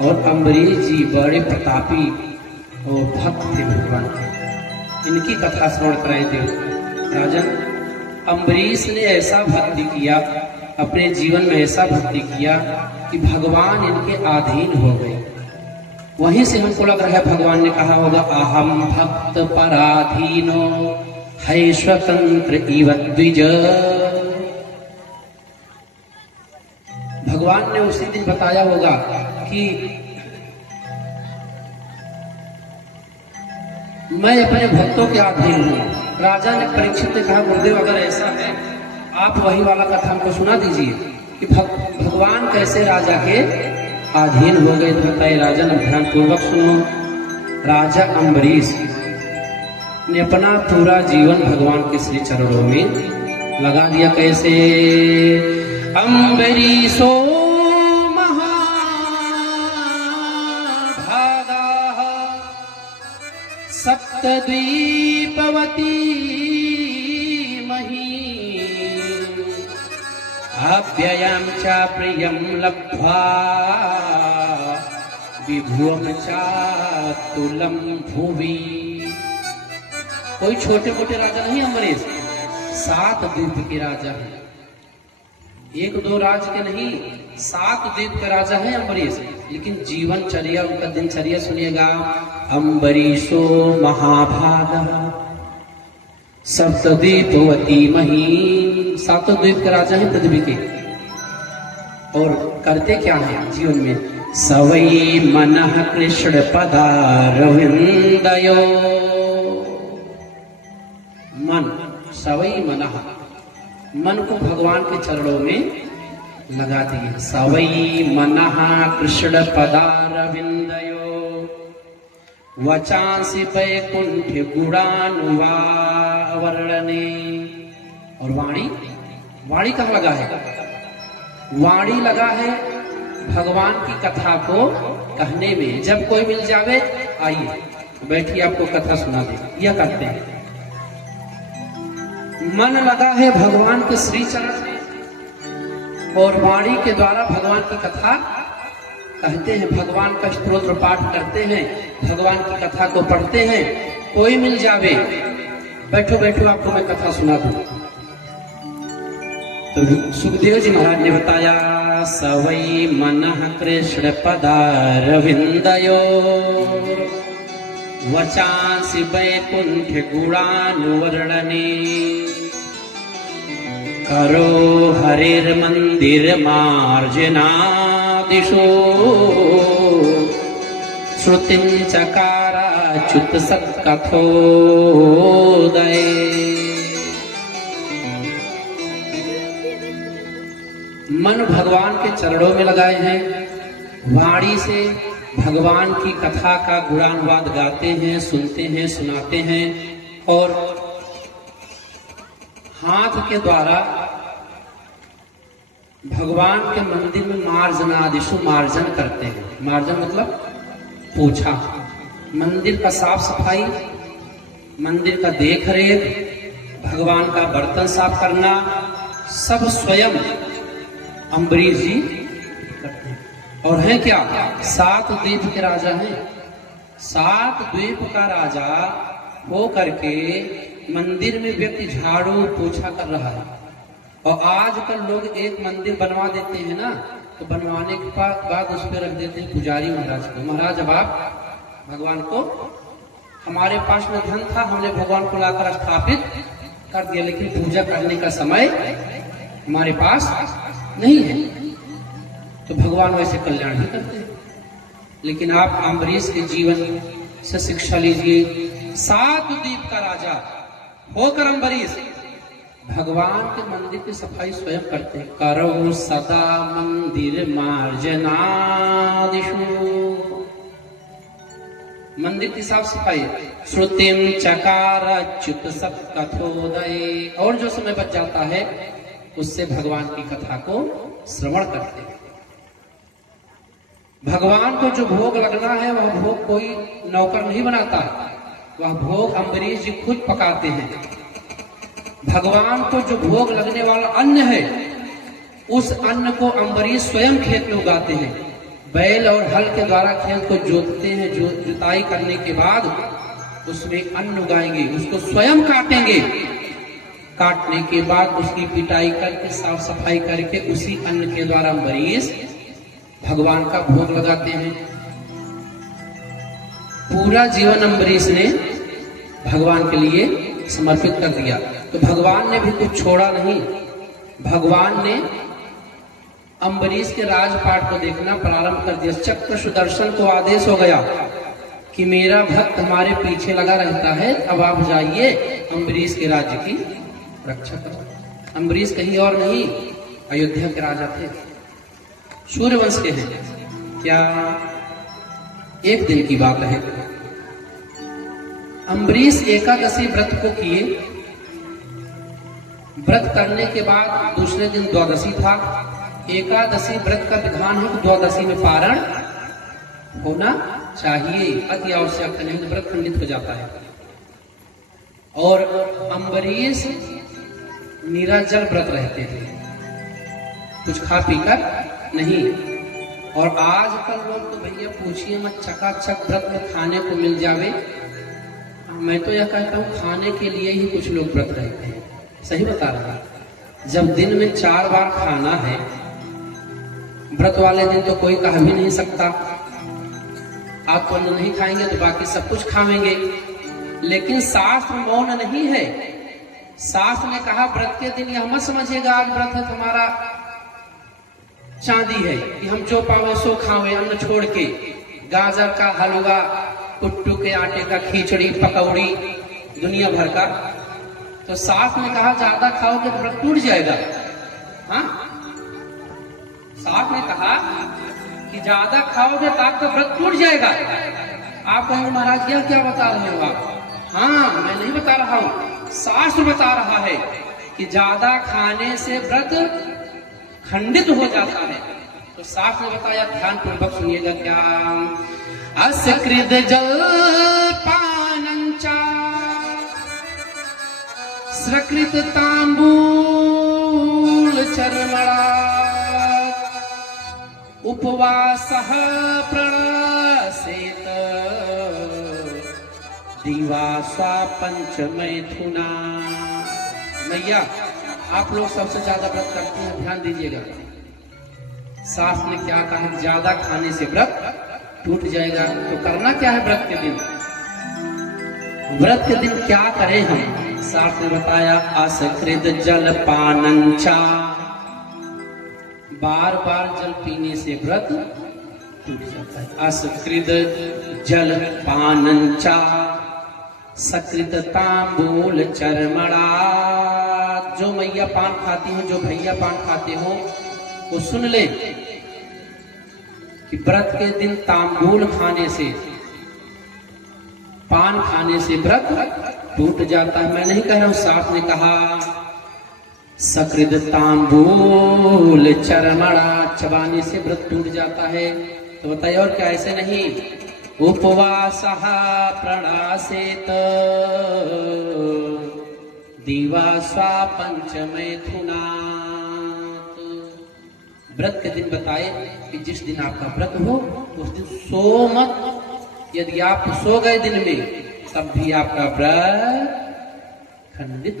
और अम्बरीश जी बड़े प्रतापी और भक्त थे भगवान के। इनकी कथा श्रवण कराए देव राजन। अम्बरीश ने ऐसा भक्ति किया, अपने जीवन में ऐसा भक्ति किया कि भगवान इनके अधीन हो गए। वहीं से हमको लग रहा है भगवान ने कहा होगा, अहम भक्त पराधीनो है स्वतंत्र इव द्विज। भगवान ने उसी दिन बताया होगा कि मैं अपने भक्तों के अधीन हूँ। राजा ने परीक्षित ने कहा, गुरुदेव अगर ऐसा है आप वही वाला कथा हमको सुना दीजिए कि भगवान कैसे राजा के अधीन हो गए। तो बताइए राजन, ध्यान पूर्वक सुनो। राजा अम्बरीश ने अपना पूरा जीवन भगवान के श्री चरणों में लगा दिया। कैसे? अम्बरीशो सप्तद्वीपवती मही अव्ययं च प्रियं लब्ध्वा विभुवं चातुलं भुवि। कोई छोटे मोटे राजा नहीं अम्बरीश, 7 द्वीप के राजा हैं। 1-2 राज्य के नहीं, 7 द्वीप के राजा हैं अम्बरीश। लेकिन जीवनचर्या उनका दिनचर्या सुनिएगा। अम्बरीशो महाभागा सप्तद्वीपवती मही। 7 द्वीप के राजा हैं पृथ्वी के। और करते क्या है जीवन में? सवै मनः कृष्ण पदारविंदयो। मन, सवै मनः, मन को भगवान के चरणों में लगा दिए। सवै मनः कृष्ण पदारविंदयो वचांसि वैकुंठ गुणानुवर्णने। और वाणी, वाणी कहाँ लगा है? वाणी लगा है भगवान की कथा को कहने में। जब कोई मिल जावे, आइए बैठिए आपको कथा सुना दे, यह करते हैं। मन लगा है भगवान के श्री चरण में और वाणी के द्वारा भगवान की कथा कहते हैं। भगवान का स्तोत्र पाठ करते हैं, भगवान की कथा को पढ़ते हैं। कोई मिल जावे, बैठो बैठो आपको मैं कथा सुना दूं। तो सुखदेव जी महाराज ने बताया, सवै मनः कृष्ण पदारविंदयो वचांसि वैकुंठ गुणानुवर्णने करो हरिर्मंदिर मार्जनादिशो श्रुतिं चकाराच्युत सत्कथोदये। मन भगवान के चरणों में लगाए हैं, वाणी से भगवान की कथा का गुणानुवाद गाते हैं, सुनते हैं, सुनाते हैं। और हाथ के द्वारा भगवान के मंदिर में मार्जनादिशु, मार्जन करते हैं। मार्जन मतलब पोछा, मंदिर का साफ सफाई, मंदिर का देख रेख, भगवान का बर्तन साफ करना, सब स्वयं अम्बरीश जी करते हैं। और है क्या? 7 द्वीप के राजा हैं। 7 द्वीप का राजा हो करके मंदिर में व्यक्ति झाड़ू पोछा कर रहा है। और आजकल लोग एक मंदिर बनवा देते हैं ना, तो बनवाने के बाद उस पर रख देते हैं पुजारी महाराज को। महाराज अब आप भगवान को, हमारे पास में धन था, हमने भगवान को लाकर स्थापित कर दिया, लेकिन पूजा करने का समय हमारे पास नहीं है। तो भगवान वैसे कल्याण ही करते हैं। लेकिन आप अम्बरीश के जीवन से शिक्षा लीजिए। 7 द्वीप का राजा होकर अम्बरीश भगवान के मंदिर की सफाई स्वयं करते हैं। करो सदा मंदिर मार्जनादिशु, मंदिर की साफ सफाई। श्रुतिम चकाराच्युत सत्कथोदये। और जो समय बच जाता है उससे भगवान की कथा को श्रवण करते हैं। भगवान को जो भोग लगना है वह भोग कोई नौकर नहीं बनाता, वह भोग अम्बरीश जी खुद पकाते हैं। भगवान को जो भोग लगने वाला अन्न है, उस अन्न को अम्बरीश स्वयं खेत में उगाते हैं। बैल और हल के द्वारा खेत को जोतते हैं, जुताई करने के बाद उसमें अन्न उगाएंगे, उसको स्वयं काटेंगे, काटने के बाद उसकी पिटाई करके साफ सफाई करके उसी अन्न के द्वारा अम्बरीश भगवान का भोग लगाते हैं। पूरा जीवन अम्बरीश ने भगवान के लिए समर्पित कर दिया। तो भगवान ने भी कुछ छोड़ा नहीं। भगवान ने अम्बरीश के राजपाट को देखना प्रारंभ कर दिया। चक्र सुदर्शन को आदेश हो गया कि मेरा भक्त हमारे पीछे लगा रहता है, अब आप जाइए अम्बरीश के राज्य की रक्षा करो। अम्बरीश कहीं और नहीं, अयोध्या के राजा थे, सूर्यवंश के हैं। क्या एक दिन की बात है, अम्बरीश एकादशी व्रत को किए। व्रत करने के बाद दूसरे दिन द्वादशी था। एकादशी व्रत का विधान है कि द्वादशी में पारण होना चाहिए, अति आवश्यक नहीं तो व्रत खंडित हो जाता है। और अम्बरीश निराजल व्रत रहते थे, कुछ खा पी कर नहीं। और आजकल लोग तो भैया पूछिए मत, चकाचक व्रत में खाने को मिल जावे। मैं तो यह कहता हूँ खाने के लिए ही कुछ लोग व्रत रहते हैं। सही बता रहा हूं। जब दिन में 4 बार खाना है, व्रत वाले दिन तो कोई कह भी नहीं सकता आप तो अन्न नहीं खाएंगे तो बाकी सब कुछ खाएंगे। लेकिन शास्त्र मौन नहीं है। शास्त्र ने कहा व्रत के दिन यह मत समझिएगा आज व्रत है तुम्हारा चांदी है कि हम जो पावे सो खावे, अन्न छोड़ के गाजर का हलवा, कुट्टू के आटे का खिचड़ी, पकौड़ी, दुनिया भर का। तो शास्त्र ने कहा ज्यादा खाओगे तो व्रत टूट जाएगा। हाँ, शास्त्र ने कहा कि ज्यादा खाओगे तो आपका व्रत टूट जाएगा। आप कहेंगे महाराज यह क्या बता रहे हो आप? हाँ, मैं नहीं बता रहा हूं, शास्त्र बता रहा है कि ज्यादा खाने से व्रत खंडित हो जाता है। तो शास्त्र ने बताया, ध्यान पूर्वक सुनिएगा। क्या असकृत जलपानंचा सकृत तांबूल चर्मणा उपवासः प्रणसेत दिवासा पंचमैथुना। मैया आप लोग सबसे ज्यादा व्रत करते हैं, ध्यान दीजिएगा। शास्त्र ने क्या कहा? ज्यादा खाने से व्रत टूट जाएगा। तो करना क्या है व्रत के दिन? व्रत के दिन क्या करें हम? शास्त्र ने बताया, असकृत जल पानंचा, बार बार जल पीने से व्रत टूट जाता है। असकृत जल पानंचा सकृत तांबूल चरमड़ा। जो मैया पान खाती हो, जो भैया पान खाते हो, वो सुन ले कि व्रत के दिन तांबूल खाने से, पान खाने से व्रत टूट जाता है। मैं नहीं कह रहा हूं, शास्त्र ने कहा सकृत तांबूल चरमड़ा, चबाने से व्रत टूट जाता है। तो बताइए और क्या? ऐसे नहीं। उपवासः प्रणसेत दिवासा पंचमैथुना। व्रत के दिन बताए कि जिस दिन आपका व्रत हो उस दिन सो मत। यदि आप सो गए दिन में तब भी आपका व्रत खंडित